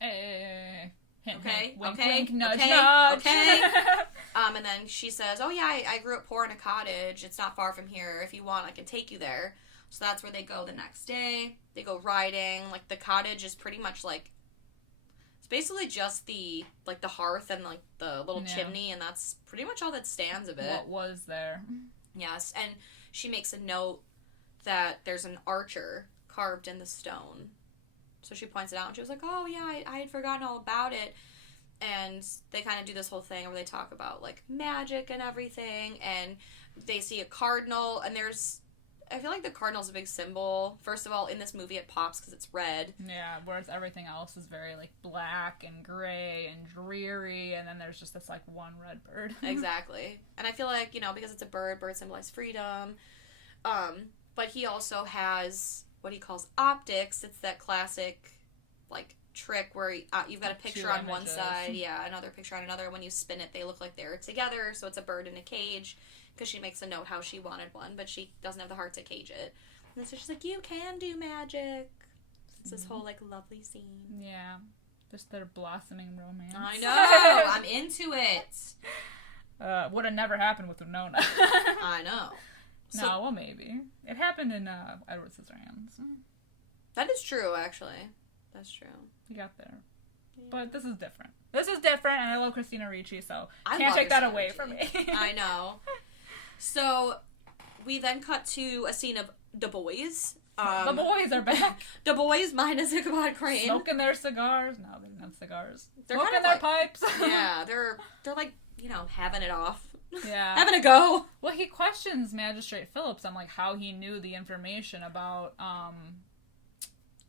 Hey. Okay? Wink, okay? wink, nudge, okay? nudge. Okay? And then she says, oh, yeah, I grew up poor in a cottage. It's not far from here. If you want, I can take you there. So that's where they go the next day. They go riding. Like, the cottage is pretty much, like, basically just the hearth and, like, the little chimney, and that's pretty much all that stands of it. What was there. Yes, and she makes a note that there's an archer carved in the stone. So she points it out, and she was like, oh, yeah, I had forgotten all about it. And they kind of do this whole thing where they talk about, like, magic and everything, and they see a cardinal, and there's I feel like the cardinal's a big symbol. First of all, in this movie it pops because it's red. Yeah, whereas everything else is very, like, black and gray and dreary, and then there's just this, like, one red bird. Exactly. And I feel like, you know, because it's a bird, birds symbolize freedom. But he also has what he calls optics. It's that classic, like, trick where you've got a picture on one side, another picture on another. When you spin it, they look like they're together, so it's a bird in a cage, because she makes a note how she wanted one, but she doesn't have the heart to cage it. And so she's like, you can do magic. It's this whole, like, lovely scene. Yeah. Just their blossoming romance. I know! I'm into it! Would have never happened with Winona. I know. So, no, well, maybe. It happened in Edward Scissorhands. That is true, actually. That's true. You got there. Yeah. But this is different. This is different, and I love Christina Ricci, so I can't take that away from me. I know. So, we then cut to a scene of the boys. The boys are back. The boys minus Ichabod Crane. Smoking their cigars. No, they don't have cigars. They're smoking kind of their like, pipes. Yeah, they're like, you know, having it off. Yeah. Having a go. Well, he questions Magistrate Phillips on, like, how he knew the information about,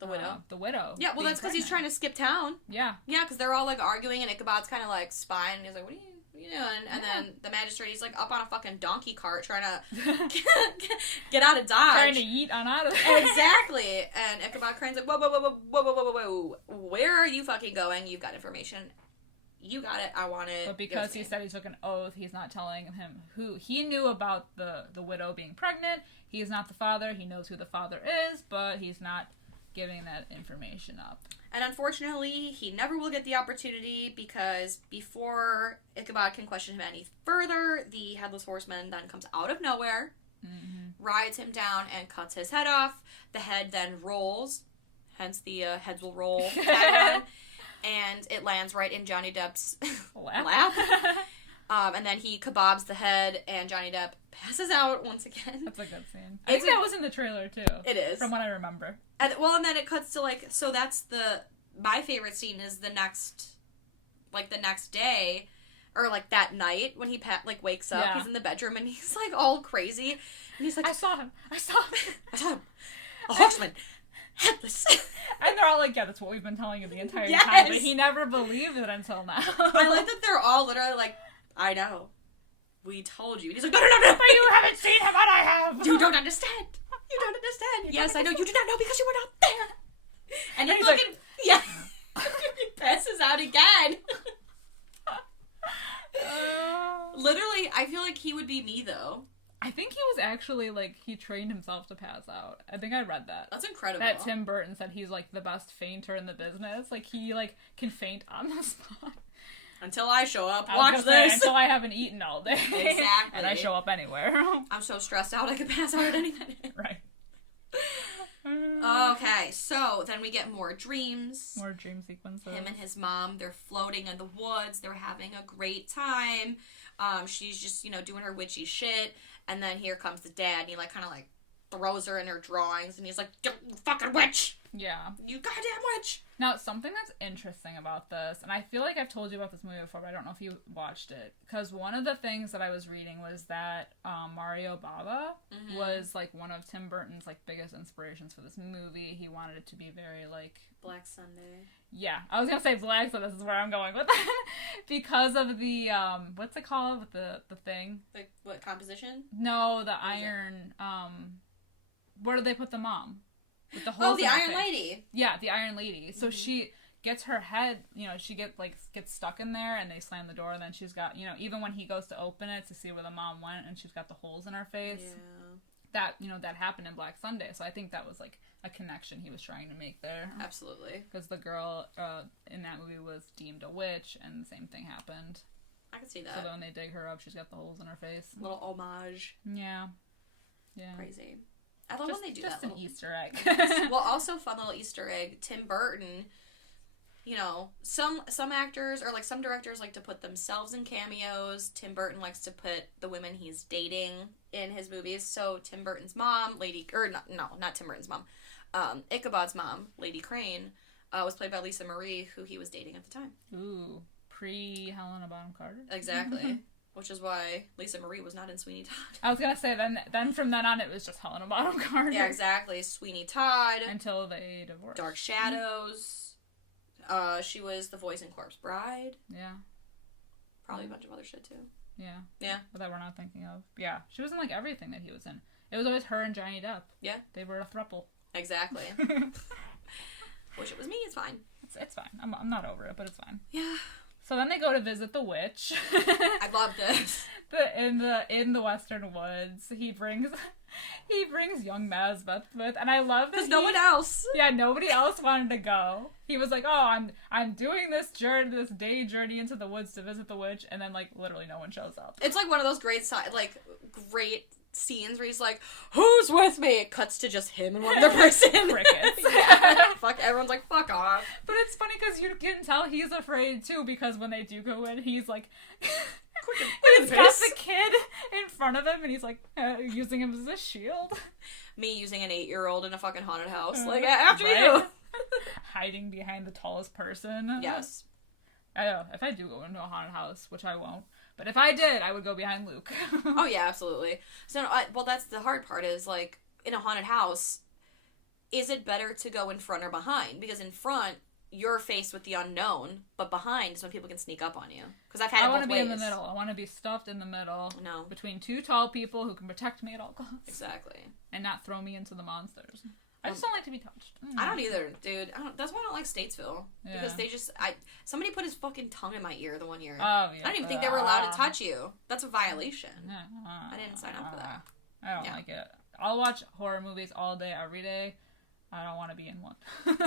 the widow. The widow. Yeah, well, that's because he's trying to skip town. Yeah. Yeah, because they're all, like, arguing, and Ichabod's kind of, like, spying, and he's like, what are you doing? And then the magistrate, he's, like, up on a fucking donkey cart trying to get out of Dodge. Trying to yeet on out of there. Exactly. And Ichabod Crane's like, whoa. Where are you fucking going? You've got information. You got it. I want it. But because he said he took an oath, he's not telling him who. He knew about the widow being pregnant. He is not the father. He knows who the father is, but he's not giving that information up. And unfortunately, he never will get the opportunity, because before Ichabod can question him any further, the Headless Horseman then comes out of nowhere, rides him down, and cuts his head off. The head then rolls, hence the heads will roll tagline. And it lands right in Johnny Depp's lap. And then he kebabs the head, and Johnny Depp passes out once again. That's a good scene. I think that was in the trailer, too. It is. From what I remember. And then it cuts to, like, so that's my favorite scene is the next day, or, like, that night, when he, wakes up, he's in the bedroom, and he's, like, all crazy. And he's like, I saw him. A horseman. Headless. And they're all like, yeah, that's what we've been telling you the entire Yes. time. But he never believed it until now. I like that they're all literally like, I know. We told you. And he's like, no. But you haven't seen him, and I have. You don't understand. Yes, I know. You did not know because you were not there. And he's looking. Like, yeah. He passes out again. Literally, I feel like he would be me, though. I think he was actually, like, he trained himself to pass out. I think I read that. That's incredible. That Tim Burton said he's, like, the best fainter in the business. Like, he, like, can faint on the spot. Until I show up. Watch this. Until I haven't eaten all day. Exactly. And I show up anywhere. I'm so stressed out I could pass out at any minute. Right. Okay, so then we get more dreams. More dream sequences. Him and his mom, they're floating in the woods. They're having a great time. She's just, you know, doing her witchy shit. And then here comes the dad, and he, like, kind of, like, throws her in her drawings, and he's like, you fucking witch! Yeah. You goddamn witch! Now, something that's interesting about this, and I feel like I've told you about this movie before, but I don't know if you watched it, because one of the things that I was reading was that Mario Bava was, like, one of Tim Burton's, like, biggest inspirations for this movie. He wanted it to be very, like... Black Sunday. Yeah, I was gonna say black, so this is where I'm going with that. Because of the, what's it called with the thing? The, what, composition? No, the iron, where did they put the mom? With the holes the Iron Lady. Yeah, the Iron Lady. So she gets her head, you know, she gets stuck in there, and they slam the door, and then she's got, you know, even when he goes to open it to see where the mom went, and she's got the holes in her face. Yeah. That, you know, that happened in Black Sunday, so I think that was, like, a connection he was trying to make there. Absolutely. Because the girl in that movie was deemed a witch, and the same thing happened. I can see that. So then when they dig her up, she's got the holes in her face. Little homage. Yeah. Crazy. I love when they do just that. Just an Easter egg. Well, also fun little Easter egg. Tim Burton, you know, some actors or, like, some directors like to put themselves in cameos. Tim Burton likes to put the women he's dating in his movies. So Tim Burton's mom, not Tim Burton's mom. Ichabod's mom, Lady Crane, was played by Lisa Marie, who he was dating at the time. Ooh, pre-Helena Bonham Carter? Exactly. Which is why Lisa Marie was not in Sweeney Todd. I was gonna say, then from then on, it was just Helena Bonham Carter. Yeah, exactly. Sweeney Todd. Until they divorced. Dark Shadows. She was the voice in Corpse Bride. Yeah. Probably a bunch of other shit, too. Yeah. Yeah. But that we're not thinking of. Yeah. She was in, like, everything that he was in. It was always her and Johnny Depp. Yeah. They were a throuple. Exactly. Wish it was me, it's fine. It's fine. I'm not over it, but it's fine. Yeah. So then they go to visit the witch. I love this. In the Western Woods, he brings young Mazbeth with, and I love that because no one else. Yeah, nobody else wanted to go. He was like, "Oh, I'm doing this day journey into the woods to visit the witch," and then like literally no one shows up. It's like one of those great scenes where he's like, "Who's with me?" It cuts to just him and one other person. Crickets. Yeah. Fuck. Everyone's like, "Fuck off." But it's funny because you can tell he's afraid too, because when they do go in, he's like, he's got the kid in front of him, and he's like using him as a shield. Me using an 8-year-old in a fucking haunted house, like after you, hiding behind the tallest person. Yes. I know. If I do go into a haunted house, which I won't, but if I did, I would go behind Luke. Oh yeah, absolutely. So, well, that's the hard part is like in a haunted house, is it better to go in front or behind? Because in front, you're faced with the unknown, but behind is when people can sneak up on you. Because I've had I want to be ways. in the middle. I want to be stuffed in the middle. No. Between two tall people who can protect me at all costs. Exactly. And not throw me into the monsters. I just don't like to be touched. I don't either, dude. That's why I don't like Statesville. Yeah. Because they just... somebody put his fucking tongue in my ear the one year. Oh, yeah. I don't even think they were allowed to touch you. That's a violation. I didn't sign up for that. I don't like it. I'll watch horror movies all day, every day. I don't want to be in one.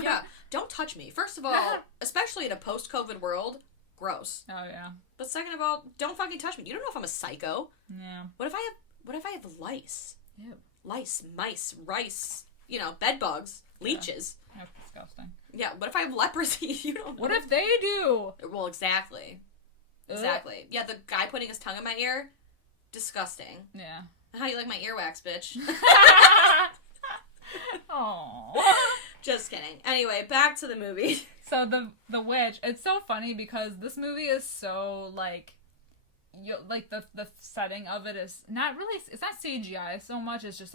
Yeah. Don't touch me. First of all, especially in a post-COVID world, gross. Oh, yeah. But second of all, don't fucking touch me. You don't know if I'm a psycho. Yeah. What if I have lice? Ew. Lice, mice, rice, bed bugs, leeches. Yeah. That's disgusting. Yeah, what if I have leprosy? You don't know. What if they do? Well, exactly. Exactly. Yeah, the guy putting his tongue in my ear, disgusting. Yeah. How do you like my earwax, bitch? Aww. Just kidding. Anyway, back to the movie. So the witch, it's so funny because this movie is so like the setting of it is not really, it's not CGI so much, it's just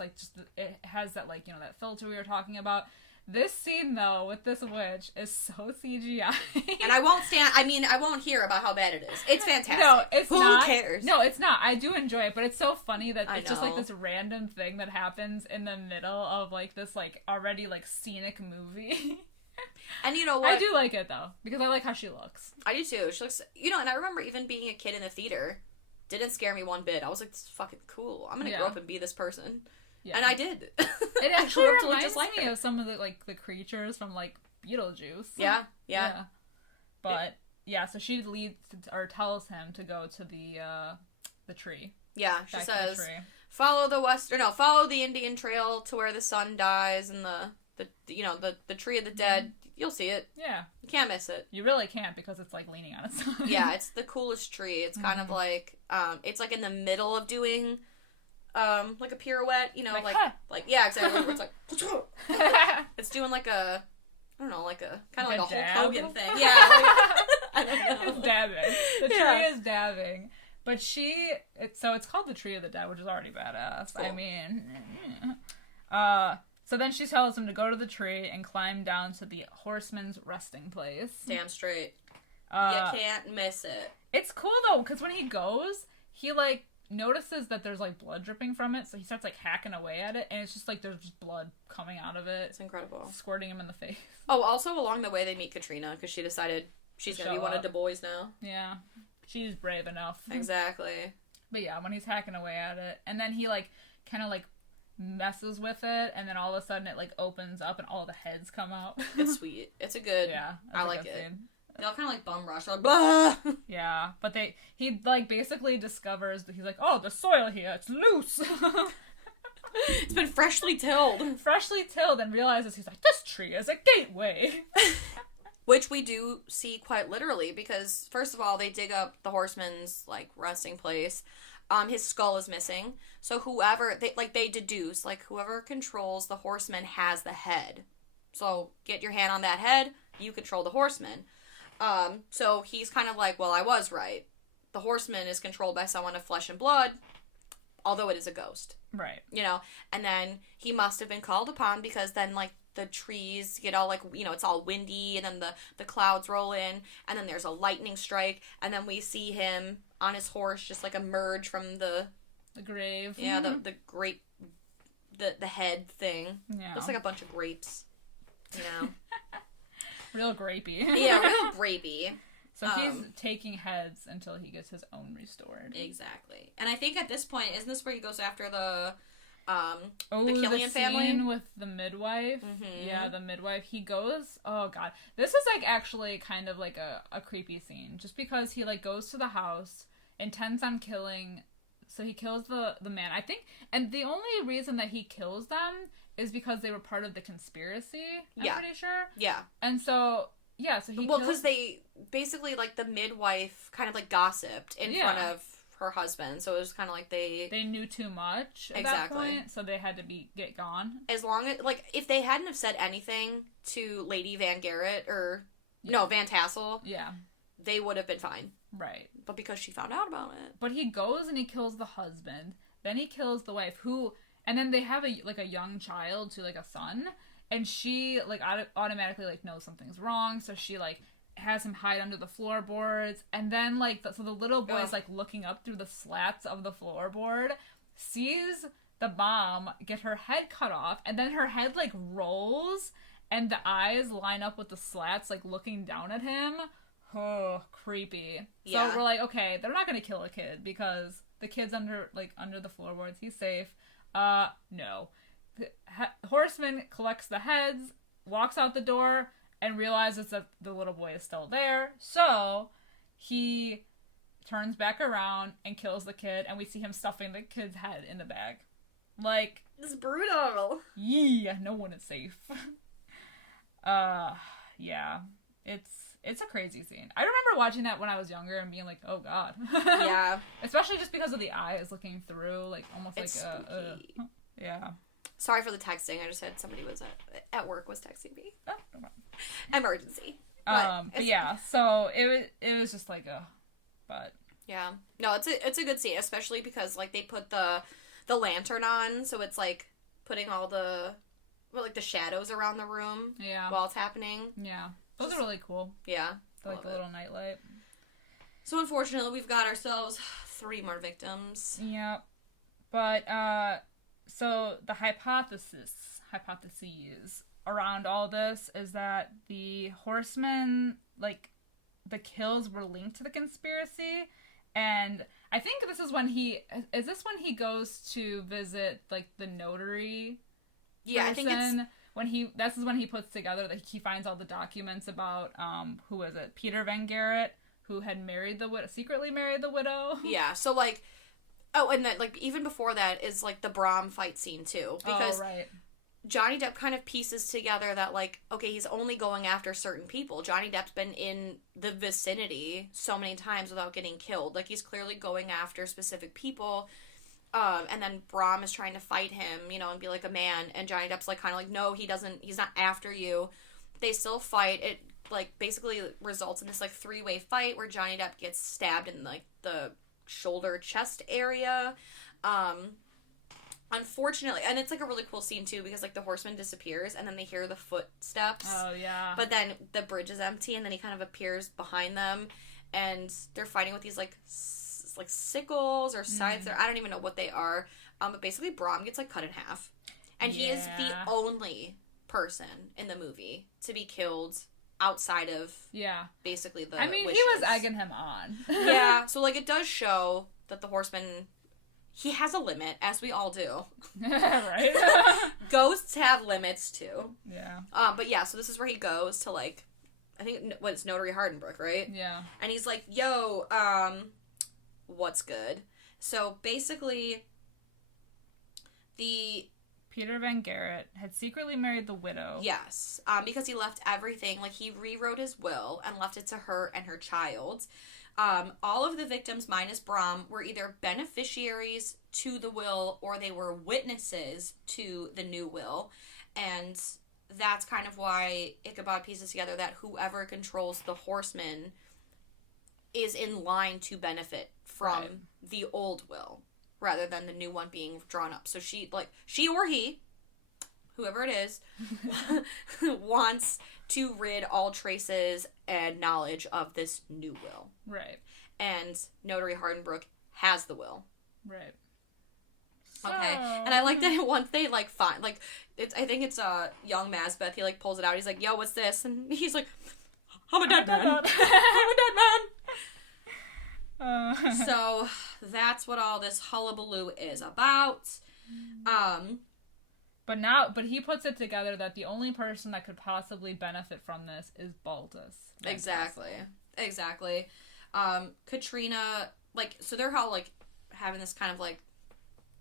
it has that like, that filter we were talking about. This scene though with this witch is so CGI. And I won't hear about how bad it is. It's fantastic. No, it's not. Who cares? No, it's not. I do enjoy it, but it's so funny that it's just like know. this random thing that happens in the middle of like this like already like scenic movie. And you know what? I do like it though, because I like how she looks. I do too. She looks, and I remember even being a kid in the theater, didn't scare me one bit. I was like, this is fucking cool. I'm gonna grow up and be this person. Yeah. And I did. It actually reminds me of some of the creatures from like Beetlejuice. Yeah. But so she leads tells him to go to the tree. Yeah, she says, follow the Indian trail to where the sun dies and the tree of the dead. You'll see it. Yeah. You can't miss it. You really can't because it's like leaning on its side. Yeah, it's the coolest tree. It's kind of like it's like in the middle of doing like a pirouette, yeah, exactly. It's like it's doing like a kind of like a Hulk Hogan thing. Yeah, I don't know. It's dabbing. The tree is dabbing. But it's called the Tree of the Dead, which is already badass. Cool. I mean, so then she tells him to go to the tree and climb down to the horseman's resting place. Damn straight. You can't miss it. It's cool though, because when he goes, he like notices that there's like blood dripping from it, so he starts like hacking away at it, and it's just like there's just blood coming out of it. It's incredible. Squirting him in the face. Oh, also along the way they meet Katrina, because she decided she's gonna be one of the boys now. Yeah. She's brave enough. Exactly. But yeah, when he's hacking away at it, and then he like kind of like messes with it, and then all of a sudden it like opens up and all the heads come out. It's sweet. It's a good. Yeah, I like it. Scene. They all kind of like bum rush. They're like, blah! Yeah, but he like basically discovers that he's like, oh, the soil here, it's loose. It's been freshly tilled. And realizes he's like, this tree is a gateway. Which we do see quite literally, because first of all, they dig up the horseman's like resting place. His skull is missing. So they deduce, like whoever controls the horseman has the head. So get your hand on that head, you control the horseman. So he's kind of like, well, I was right. the horseman is controlled by someone of flesh and blood, although it is a ghost. Right. You know, and then he must have been called upon because then, like, the trees get all, like, you know, it's all windy, and then the clouds roll in, and then there's a lightning strike, and then we see him on his horse just, like, emerge from the grave. Yeah, the grape, the head thing. Yeah. Looks like a bunch of grapes, you know. Real grapey. Yeah, real grapey. So he's taking heads until he gets his own restored. Exactly. And I think at this point, isn't this where he goes after the Killian family? Scene with the midwife. Mm-hmm. Yeah, the midwife. He goes, oh god. This is, like, actually kind of, like, a creepy scene. Just because he, like, goes to the house, intends on killing, so he kills the man. I think, and the only reason that he kills them is because they were part of the conspiracy, I'm pretty sure. Yeah. And so, yeah, so he Well, because they, basically, like, the midwife kind of, like, gossiped in front of her husband, so it was kind of like they knew too much at that point, so they had to get gone. As long as, like, if they hadn't have said anything to Lady Van Garrett, or Van Tassel, they would have been fine. Right. But because she found out about it. But he goes and he kills the husband, then he kills the wife, and then they have a young child, too, like a son, and she, like, automatically, like, knows something's wrong, so she, like, has him hide under the floorboards, and then, like, so the little boy is, like, looking up through the slats of the floorboard, sees the mom get her head cut off, and then her head, like, rolls, and the eyes line up with the slats, like, looking down at him. Oh, creepy. Yeah. So we're like, okay, they're not gonna kill a kid, because the kid's under the floorboards, he's safe. No. The horseman collects the heads, walks out the door, and realizes that the little boy is still there, so he turns back around and kills the kid, and we see him stuffing the kid's head in the bag. Like, it's brutal. Yeah, no one is safe. Yeah, it's a crazy scene. I remember watching that when I was younger and being like, oh god. Yeah. Especially just because of the eyes looking through, like, almost it's like spooky. Yeah. Sorry for the texting. I just had somebody was at work was texting me. Oh, no problem. Emergency. But yeah, so it was just like but yeah, no, it's a good scene, especially because, like, they put the lantern on, so it's like putting all the shadows around the room. Yeah. While it's happening. Yeah, those are really cool. Yeah, like a little nightlight. So unfortunately, we've got ourselves 3 more victims. Yeah, but so the hypotheses around all this is that the horsemen, like, the kills were linked to the conspiracy, and I think this is when he goes to visit, like, the notary person? I think it's this is when he puts together, like, he finds all the documents about who is it, Peter Van Garrett, who had secretly married the widow. Yeah, so, like, oh, and then, like, even before that is, like, the Brom fight scene, too. Because Johnny Depp kind of pieces together that, like, okay, he's only going after certain people. Johnny Depp's been in the vicinity so many times without getting killed. Like, he's clearly going after specific people. And then Brom is trying to fight him, you know, and be like a man. And Johnny Depp's, like, kind of like, no, he's not after you. They still fight. It, like, basically results in this, like, 3-way fight where Johnny Depp gets stabbed in, like, the shoulder chest area. Unfortunately, and it's, like, a really cool scene too, because, like, the horseman disappears and then they hear the footsteps. Oh yeah. But then the bridge is empty and then he kind of appears behind them and they're fighting with these, like sickles or scythes, or I don't even know what they are. But basically Brom gets, like, cut in half. And he is the only person in the movie to be killed outside of basically the I mean, wishes. He was egging him on. Yeah, so, like, it does show that the horseman, he has a limit, as we all do. Right? Ghosts have limits, too. Yeah. But yeah, so this is where he goes to, like, I think, it's Notary Hardenbrook, right? Yeah. And he's like, yo, what's good? So, basically, Peter Van Garrett had secretly married the widow. Yes. Because he left everything, like, he rewrote his will and left it to her and her child. All of the victims, minus Brom, were either beneficiaries to the will or they were witnesses to the new will. And that's kind of why Ichabod pieces together that whoever controls the horseman is in line to benefit from the old will, rather than the new one being drawn up. So she or he, whoever it is, wants to rid all traces and knowledge of this new will. Right. And Notary Hardenbrook has the will. Right. Okay. And I like that once they, like, find, like, I think it's young Mazbeth, he, like, pulls it out. He's like, yo, what's this? And he's like, I'm a dead man. I'm a dead man. So that's what all this hullabaloo is about. But he puts it together that the only person that could possibly benefit from this is Baltus. Exactly. Katrina, like, so they're all, like, having this kind of, like,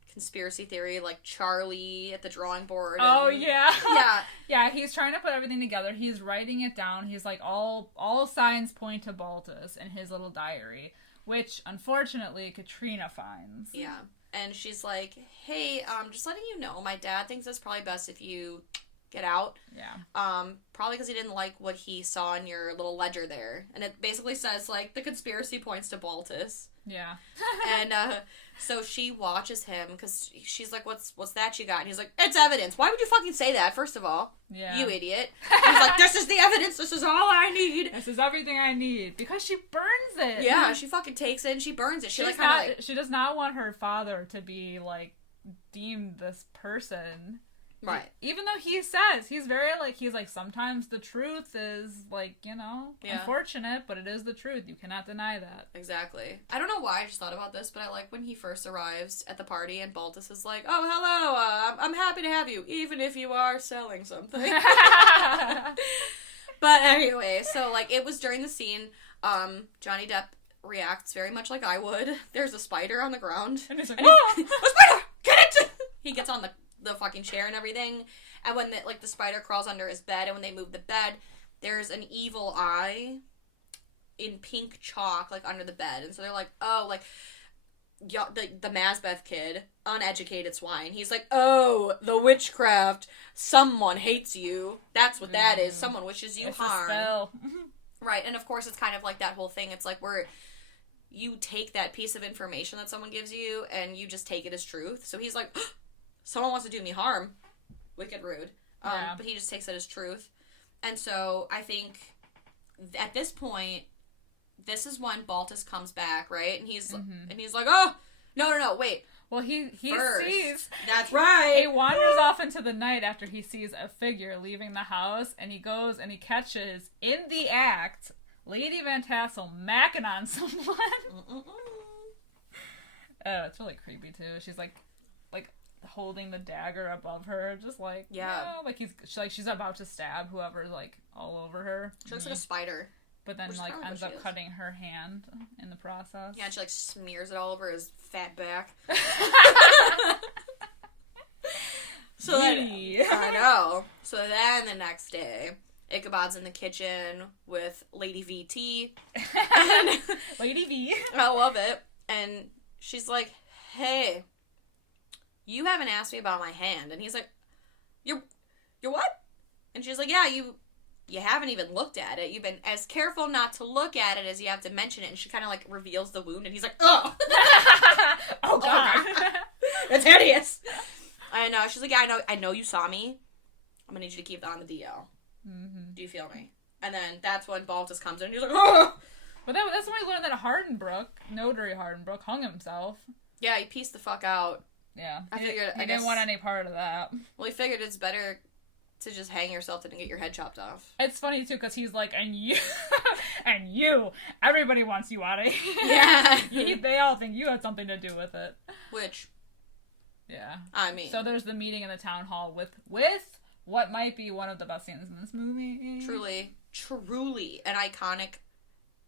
conspiracy theory, like Charlie at the drawing board. Oh, yeah. Yeah. Yeah, he's trying to put everything together. He's writing it down. He's like, all signs point to Baltus in his little diary, which, unfortunately, Katrina finds. Yeah. And she's like, hey, just letting you know, my dad thinks it's probably best if you get out. Yeah. Probably because he didn't like what he saw in your little ledger there. And it basically says, like, the conspiracy points to Baltus. Yeah. And, so she watches him, because she's like, what's that you got? And he's like, it's evidence. Why would you fucking say that, first of all? Yeah. You idiot. And he's like, this is the evidence. This is all I need. This is everything I need. Because she burns it. Yeah, she fucking takes it and she burns it. She does not want her father to be, like, deemed this person. Right. Even though he's very, like, he's like, sometimes the truth is, like, unfortunate, but it is the truth. You cannot deny that. Exactly. I don't know why I just thought about this, but I like when he first arrives at the party and Baltus is like, oh, hello, I'm happy to have you, even if you are selling something. But anyway, so, like, it was during the scene, Johnny Depp reacts very much like I would. There's a spider on the ground. And he's like, a spider! Get it! He gets on the fucking chair and everything, and when the spider crawls under his bed, and when they move the bed, there's an evil eye in pink chalk, like, under the bed, and so they're like, oh, like, the Mazbeth kid, uneducated swine, he's like, oh, the witchcraft, someone hates you, that's what that is, someone wishes you harm. A spell. Right, and of course it's kind of like that whole thing, it's like where you take that piece of information that someone gives you, and you just take it as truth, so he's like, someone wants to do me harm. Wicked rude. Yeah. But he just takes it as truth. And so I think at this point, this is when Baltus comes back, right? And he's like, oh, no, wait. Well, he sees. That's right. He wanders off into the night after he sees a figure leaving the house, and he goes and he catches, in the act, Lady Van Tassel macking on someone. Oh, it's really creepy, too. She's like holding the dagger above her, just like, like she's about to stab whoever's, like, all over her. She looks like a spider. But then, like, ends up cutting her hand in the process. Yeah, and she, like, smears it all over his fat back. So then, I know. So then the next day, Ichabod's in the kitchen with Lady VT. Lady V. I love it. And she's like, hey, you haven't asked me about my hand. And he's like, you're what? And she's like, yeah, you haven't even looked at it. You've been as careful not to look at it as you have to mention it. And she kind of, like, reveals the wound. And he's like, oh. Oh, God. It's hideous. I know. She's like, yeah, I know you saw me. I'm going to need you to keep that on the DL. Mm-hmm. Do you feel me? And then that's when Baltus comes in. And he's like, oh. But that's when we learned that Notary Hardenbrook, hung himself. Yeah, he pieced the fuck out. Yeah. I didn't want any part of that. Well, he figured it's better to just hang yourself than to get your head chopped off. It's funny, too, because he's like, and you, everybody wants you out of here. Yeah. They all think you had something to do with it. Which, yeah. I mean. So there's the meeting in the town hall with what might be one of the best scenes in this movie. Truly an iconic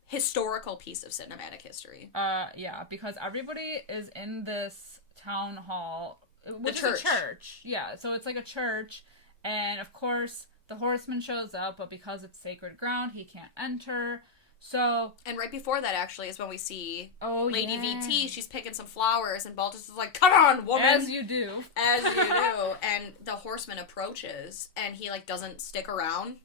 historical piece of cinematic history. Yeah, because everybody is in this town hall, which is a church. Yeah, so it's like a church, and of course the horseman shows up, but because it's sacred ground, he can't enter. So, and right before that, actually, is when we see Lady yeah. VT. She's picking some flowers, and Baltus is like, "Come on, woman!" As you do. And the horseman approaches, and he, like, doesn't stick around.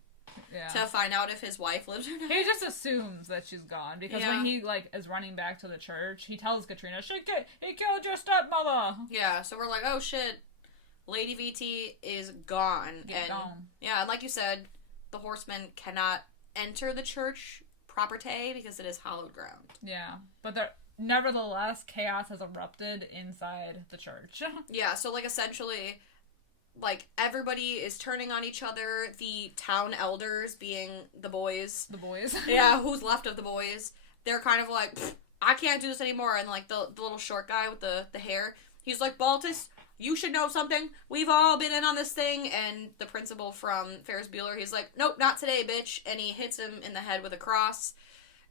to find out if his wife lives or not. He just assumes that she's gone because when he like is running back to the church, he tells Katrina, he killed your stepmother. Yeah, so we're like, oh shit, Lady VT is gone. Gone. Yeah, and like you said, the horsemen cannot enter the church property because it is hallowed ground. Yeah, but nevertheless, chaos has erupted inside the church. Yeah, so like essentially, like everybody is turning on each other. The town elders, being the boys. The boys. Yeah, who's left of the boys. They're kind of like, I can't do this anymore. And like the little short guy with the hair, he's like, Baltus, you should know something. We've all been in on this thing. And the principal from Ferris Bueller, he's like, nope, not today, bitch. And he hits him in the head with a cross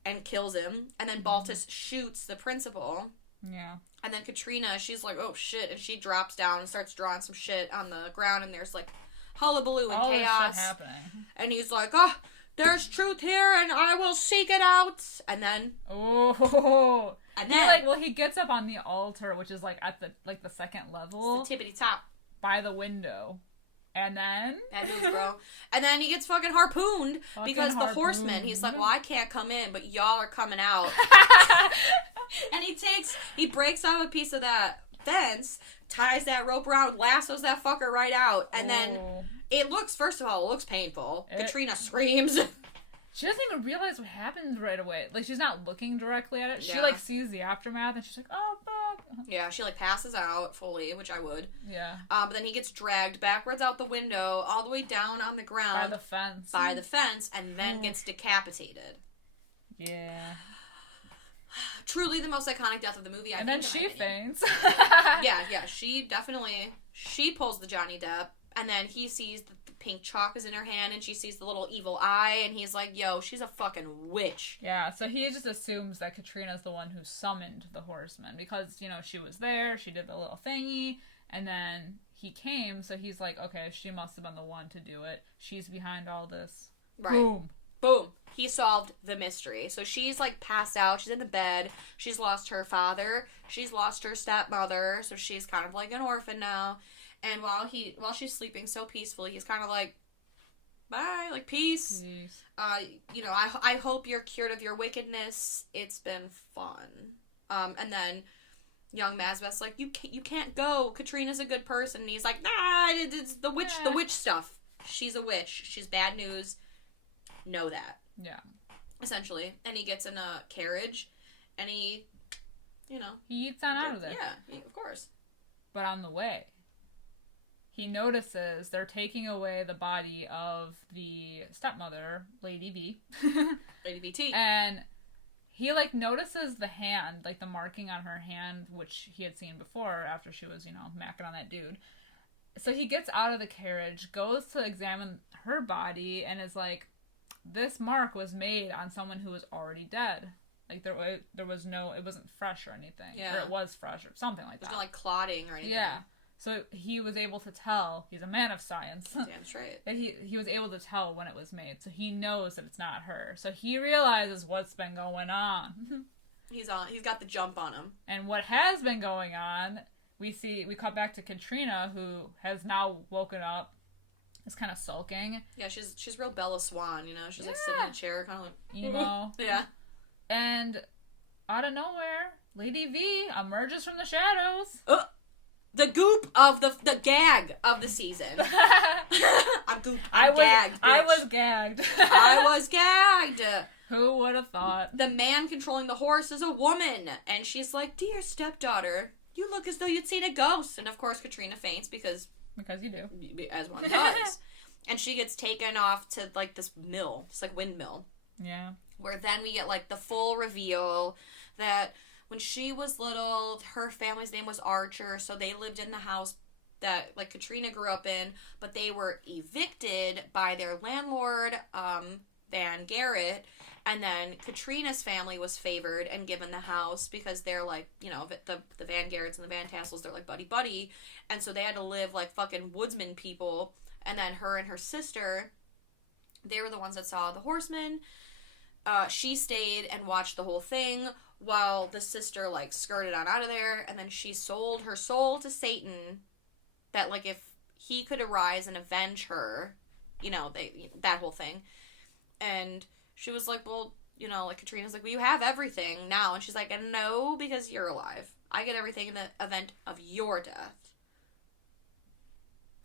and kills him. And then Baltus shoots the principal. Yeah. And then Katrina, she's like, oh shit. And she drops down and starts drawing some shit on the ground. And there's like hullabaloo and chaos. This shit happening. And he's like, oh, there's truth here and I will seek it out. And then. Oh. And then. He gets up on the altar, which is like at the second level. It's the tippity top. By the window. And then? That moves, bro. And then he gets fucking harpooned because the horseman, he's like, well, I can't come in, but y'all are coming out. And he breaks off a piece of that fence, ties that rope around, lassos that fucker right out. And then it looks painful. Katrina screams. She doesn't even realize what happens right away. Like, she's not looking directly at it. She, like, sees the aftermath, and she's like, oh, fuck. Yeah, she, like, passes out fully, which I would. Yeah. But then he gets dragged backwards out the window, all the way down on the ground. By the fence. And then gets decapitated. Yeah. Truly the most iconic death of the movie, I think. And then she faints. Yeah, she pulls the Johnny Depp, and then he sees the pink chalk is in her hand, and she sees the little evil eye, and he's like, yo, she's a fucking witch. Yeah, so he just assumes that Katrina's the one who summoned the horseman, because, she was there, she did the little thingy, and then he came, so he's like, okay, she must have been the one to do it. She's behind all this. Right. Boom. He solved the mystery. So she's, like, passed out. She's in the bed. She's lost her father. She's lost her stepmother. So she's kind of like an orphan now. And while she's sleeping so peacefully, he's kind of like, bye, like, peace. I hope you're cured of your wickedness. It's been fun. And then young Mazbeth's like, you can't go. Katrina's a good person. And he's like, nah, it's the witch stuff. She's a witch. She's bad news. Know that. Yeah. Essentially. And he gets in a carriage, and he eats on out of there. Yeah, of course. But on the way, he notices they're taking away the body of the stepmother, Lady B. Lady VT. And he, notices the hand, the marking on her hand, which he had seen before after she was, macking on that dude. So he gets out of the carriage, goes to examine her body, and is like, this mark was made on someone who was already dead. There was no, it wasn't fresh or anything. Yeah. Or it was fresh or something like that. There's no, clotting or anything. Yeah. So he was able to tell, he's a man of science. Damn straight. That he was able to tell when it was made. So he knows that it's not her. So he realizes what's been going on. He's got the jump on him. And what has been going on, we cut back to Katrina, who has now woken up. Is kind of sulking. Yeah, she's real Bella Swan, She's sitting in a chair, kind of like emo. Yeah. And out of nowhere, Lady V emerges from the shadows. The goop of the gag of the season. I'm gagged. Bitch. I was gagged. I was gagged. Who would have thought? The man controlling the horse is a woman, and she's like, "Dear stepdaughter, you look as though you'd seen a ghost." And of course, Katrina faints because you do. As one does. And she gets taken off to, this mill. It's windmill. Yeah. Where then we get, the full reveal that when she was little, her family's name was Archer, so they lived in the house that, Katrina grew up in, but they were evicted by their landlord, Van Garrett, and then Katrina's family was favored and given the house because they're, the Van Garretts and the Van Tassels, they're, buddy-buddy, and so they had to live fucking woodsman people, and then her and her sister, they were the ones that saw the horseman. She stayed and watched the whole thing while the sister, skirted on out of there, and then she sold her soul to Satan that, if he could arise and avenge her, that whole thing. And she was like, well, you know, like, Katrina's like, well, you have everything now. And she's like, no, because you're alive. I get everything in the event of your death.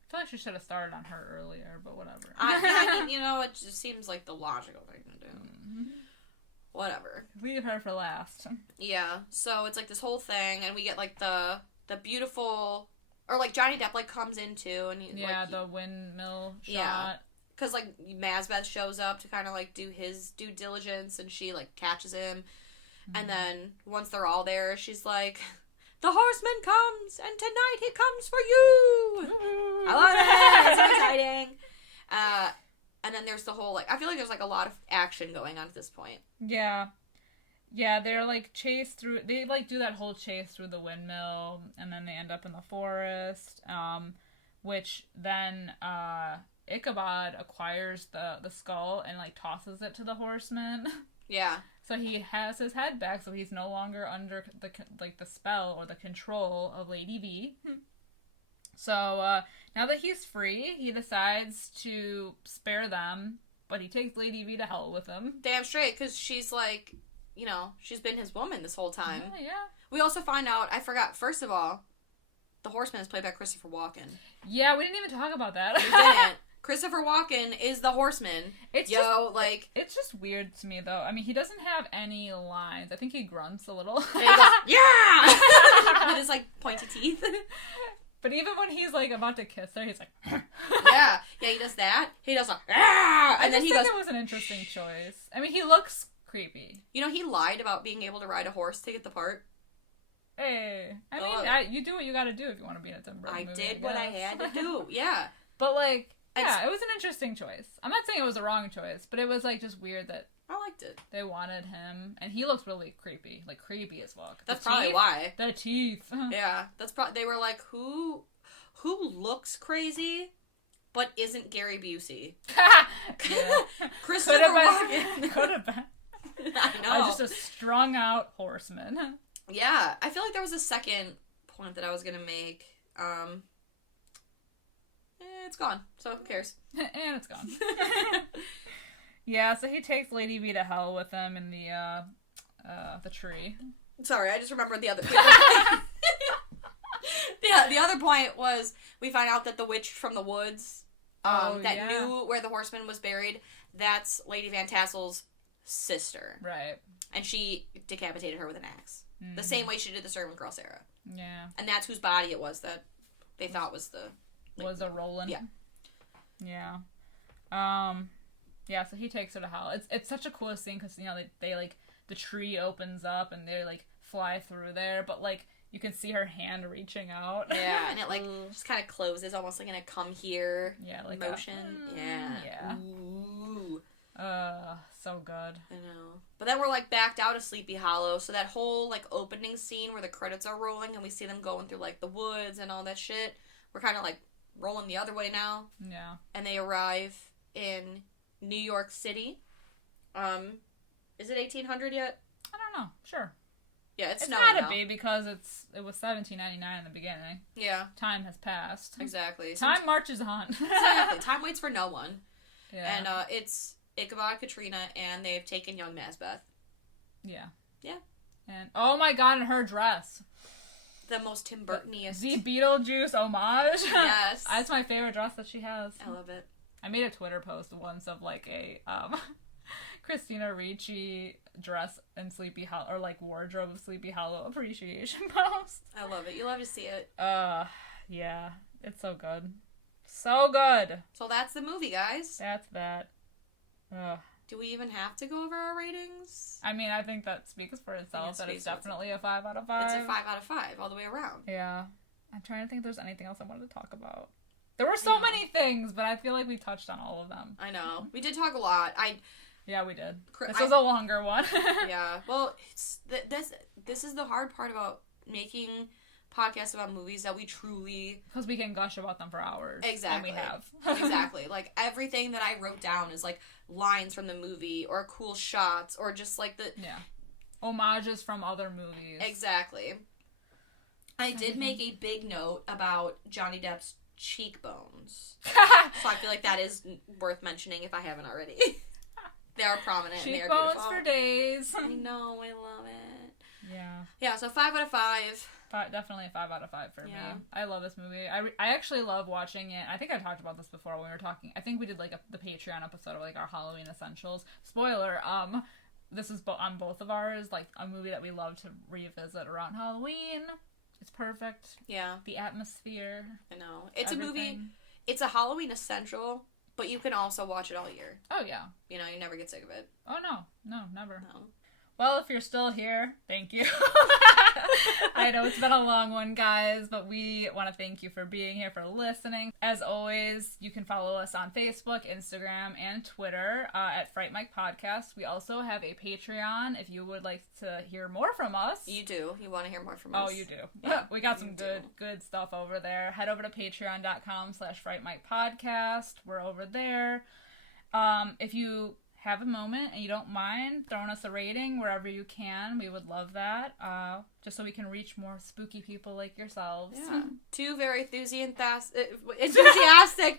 I feel like she should have started on her earlier, but whatever. I mean, you know, it just seems like the logical thing to do. Mm-hmm. Whatever. Leave her for last. Yeah, so it's like this whole thing, and we get like the beautiful, or like Johnny Depp like comes into, and the windmill shot. Yeah, because like Mazbeth shows up to kind of like do his due diligence, and she like catches him, and then once they're all there, she's like, the horseman comes, and tonight he comes for you. I love it. It's so exciting. And then there's the whole, like, I feel like there's, like, a lot of action going on at this point. Yeah. Yeah, they're, like, chased through, they, like, do that whole chase through the windmill, and then they end up in the forest, which then, Ichabod acquires the skull and, like, tosses it to the horseman. Yeah. So he has his head back, so he's no longer under, the spell or the control of Lady V. So, now that he's free, he decides to spare them, but he takes Lady V to hell with him. Damn straight, because she's like, you know, she's been his woman this whole time. Yeah. We also find out, I forgot, first of all, the horseman is played by Christopher Walken. Yeah, we didn't even talk about that. We didn't. Christopher Walken is the horseman. It's just weird to me, though. I mean, he doesn't have any lines. I think he grunts a little. And he goes, yeah! With his, like, pointy teeth. But even when he's, like, about to kiss her, he's like... yeah, he does that. He does like... And then he goes... that was an interesting choice. I mean, he looks creepy. You know, he lied about being able to ride a horse to get the part. Hey. I mean, you do what you gotta do if you want to be in a Tim Burton movie. I did what I had to do, yeah. But, like, yeah, it was an interesting choice. I'm not saying it was a wrong choice, but it was, like, just weird that... I liked it. They wanted him, and he looks really creepy. Like, creepy as fuck. That's probably why. The teeth. Yeah, that's probably... They were like, who looks crazy, but isn't Gary Busey? Christopher Walken. Could have been. I know. Just a strung-out horseman. Yeah, I feel like there was a second point that I was gonna make. It's gone, so who cares? And it's gone. Yeah, so he takes Lady V to hell with him in the tree. Sorry, I just remembered the other... Yeah, the other point was we find out that the witch from the woods knew where the horseman was buried, that's Lady Van Tassel's sister. Right. And she decapitated her with an axe. Mm-hmm. The same way she did the servant girl Sarah. Yeah. And that's whose body it was that they thought was the... was a Roland. Yeah. Yeah. Yeah, so he takes her to hell. It's such a cool scene because, you know, they like, the tree opens up and they, like, fly through there, but, like, you can see her hand reaching out. Yeah, and it, like, just kind of closes, almost like in a come here motion. Yeah. Ooh. So good. I know. But then we're, like, backed out of Sleepy Hollow, so that whole, like, opening scene where the credits are rolling and we see them going through, like, the woods and all that shit, we're kind of, like, rolling the other way now. Yeah. And they arrive in New York City. Is it 1800 yet? I don't know. Sure. Yeah, it's gotta be because it was 1799 in the beginning. Yeah. Time has passed. Exactly. Time marches on. Exactly. Time waits for no one. Yeah. And it's Ichabod, Katrina, and they've taken young Mazbeth. Yeah. Yeah. And oh my god, and her dress. The most Tim Burton-iest. The Beetlejuice homage. Yes. That's my favorite dress that she has. I love it. I made a Twitter post once of, like, a Christina Ricci dress in Sleepy Hollow, or, like, wardrobe of Sleepy Hollow appreciation post. I love it. You love to see it. Yeah. It's so good. So good. So that's the movie, guys. That's that. Ugh. Do we even have to go over our ratings? I mean, I think that speaks for itself. That it's definitely a 5 out of 5. It's a 5 out of 5 all the way around. Yeah. I'm trying to think if there's anything else I wanted to talk about. There were so many things, but I feel like we touched on all of them. I know. We did talk a lot. Yeah, we did. This was a longer one. Yeah. Well, this is the hard part about making podcasts about movies that we truly... Because we can gush about them for hours. Exactly. And we have. Exactly. Like, everything that I wrote down is, like, lines from the movie, or cool shots, or just, like, the... Yeah. Homages from other movies. Exactly. I did make a big note about Johnny Depp's cheekbones. So I feel like that is worth mentioning if I haven't already. They are prominent. And they are Cheekbones beautiful. for days. I know, I love it. Yeah. Yeah, so 5 out of 5. Definitely a 5 out of 5 for me. Yeah. I love this movie. I actually love watching it. I think I talked about this before when we were talking. I think we did like the Patreon episode of like our Halloween essentials. Spoiler, this is on both of ours, like a movie that we love to revisit around Halloween. It's perfect. Yeah. The atmosphere. I know. It's everything. a movie, it's a Halloween essential, but you can also watch it all year. Oh, yeah. You know, you never get sick of it. Oh, no. No, never. No. Well, if you're still here, thank you. I know it's been a long one, guys, but we want to thank you for being here, for listening. As always, you can follow us on Facebook, Instagram, and Twitter at Fright Mic Podcast. We also have a Patreon if you would like to hear more from us. You do. You want to hear more from us. Oh, you do. Yeah, we got some good stuff over there. Head over to patreon.com/Fright Mic Podcast. We're over there. If you have a moment and you don't mind throwing us a rating wherever you can, we would love that, just so we can reach more spooky people like yourselves. Yeah. 2 very enthusiastic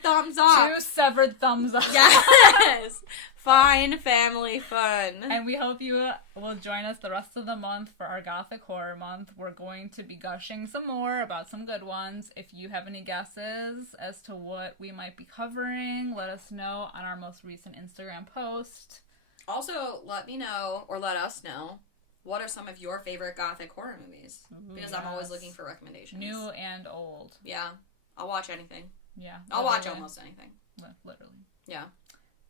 thumbs up. 2 severed thumbs up. Yes. Fine family fun. And we hope you will join us the rest of the month for our Gothic Horror Month. We're going to be gushing some more about some good ones. If you have any guesses as to what we might be covering, let us know on our most recent Instagram post. Also, let me know, or let us know, what are some of your favorite Gothic horror movies? Because I'm always looking for recommendations. New and old. Yeah. I'll watch anything. Yeah. I'll watch almost anything. Literally. Yeah.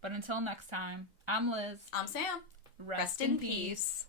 But until next time, I'm Liz. I'm Sam. Rest in peace.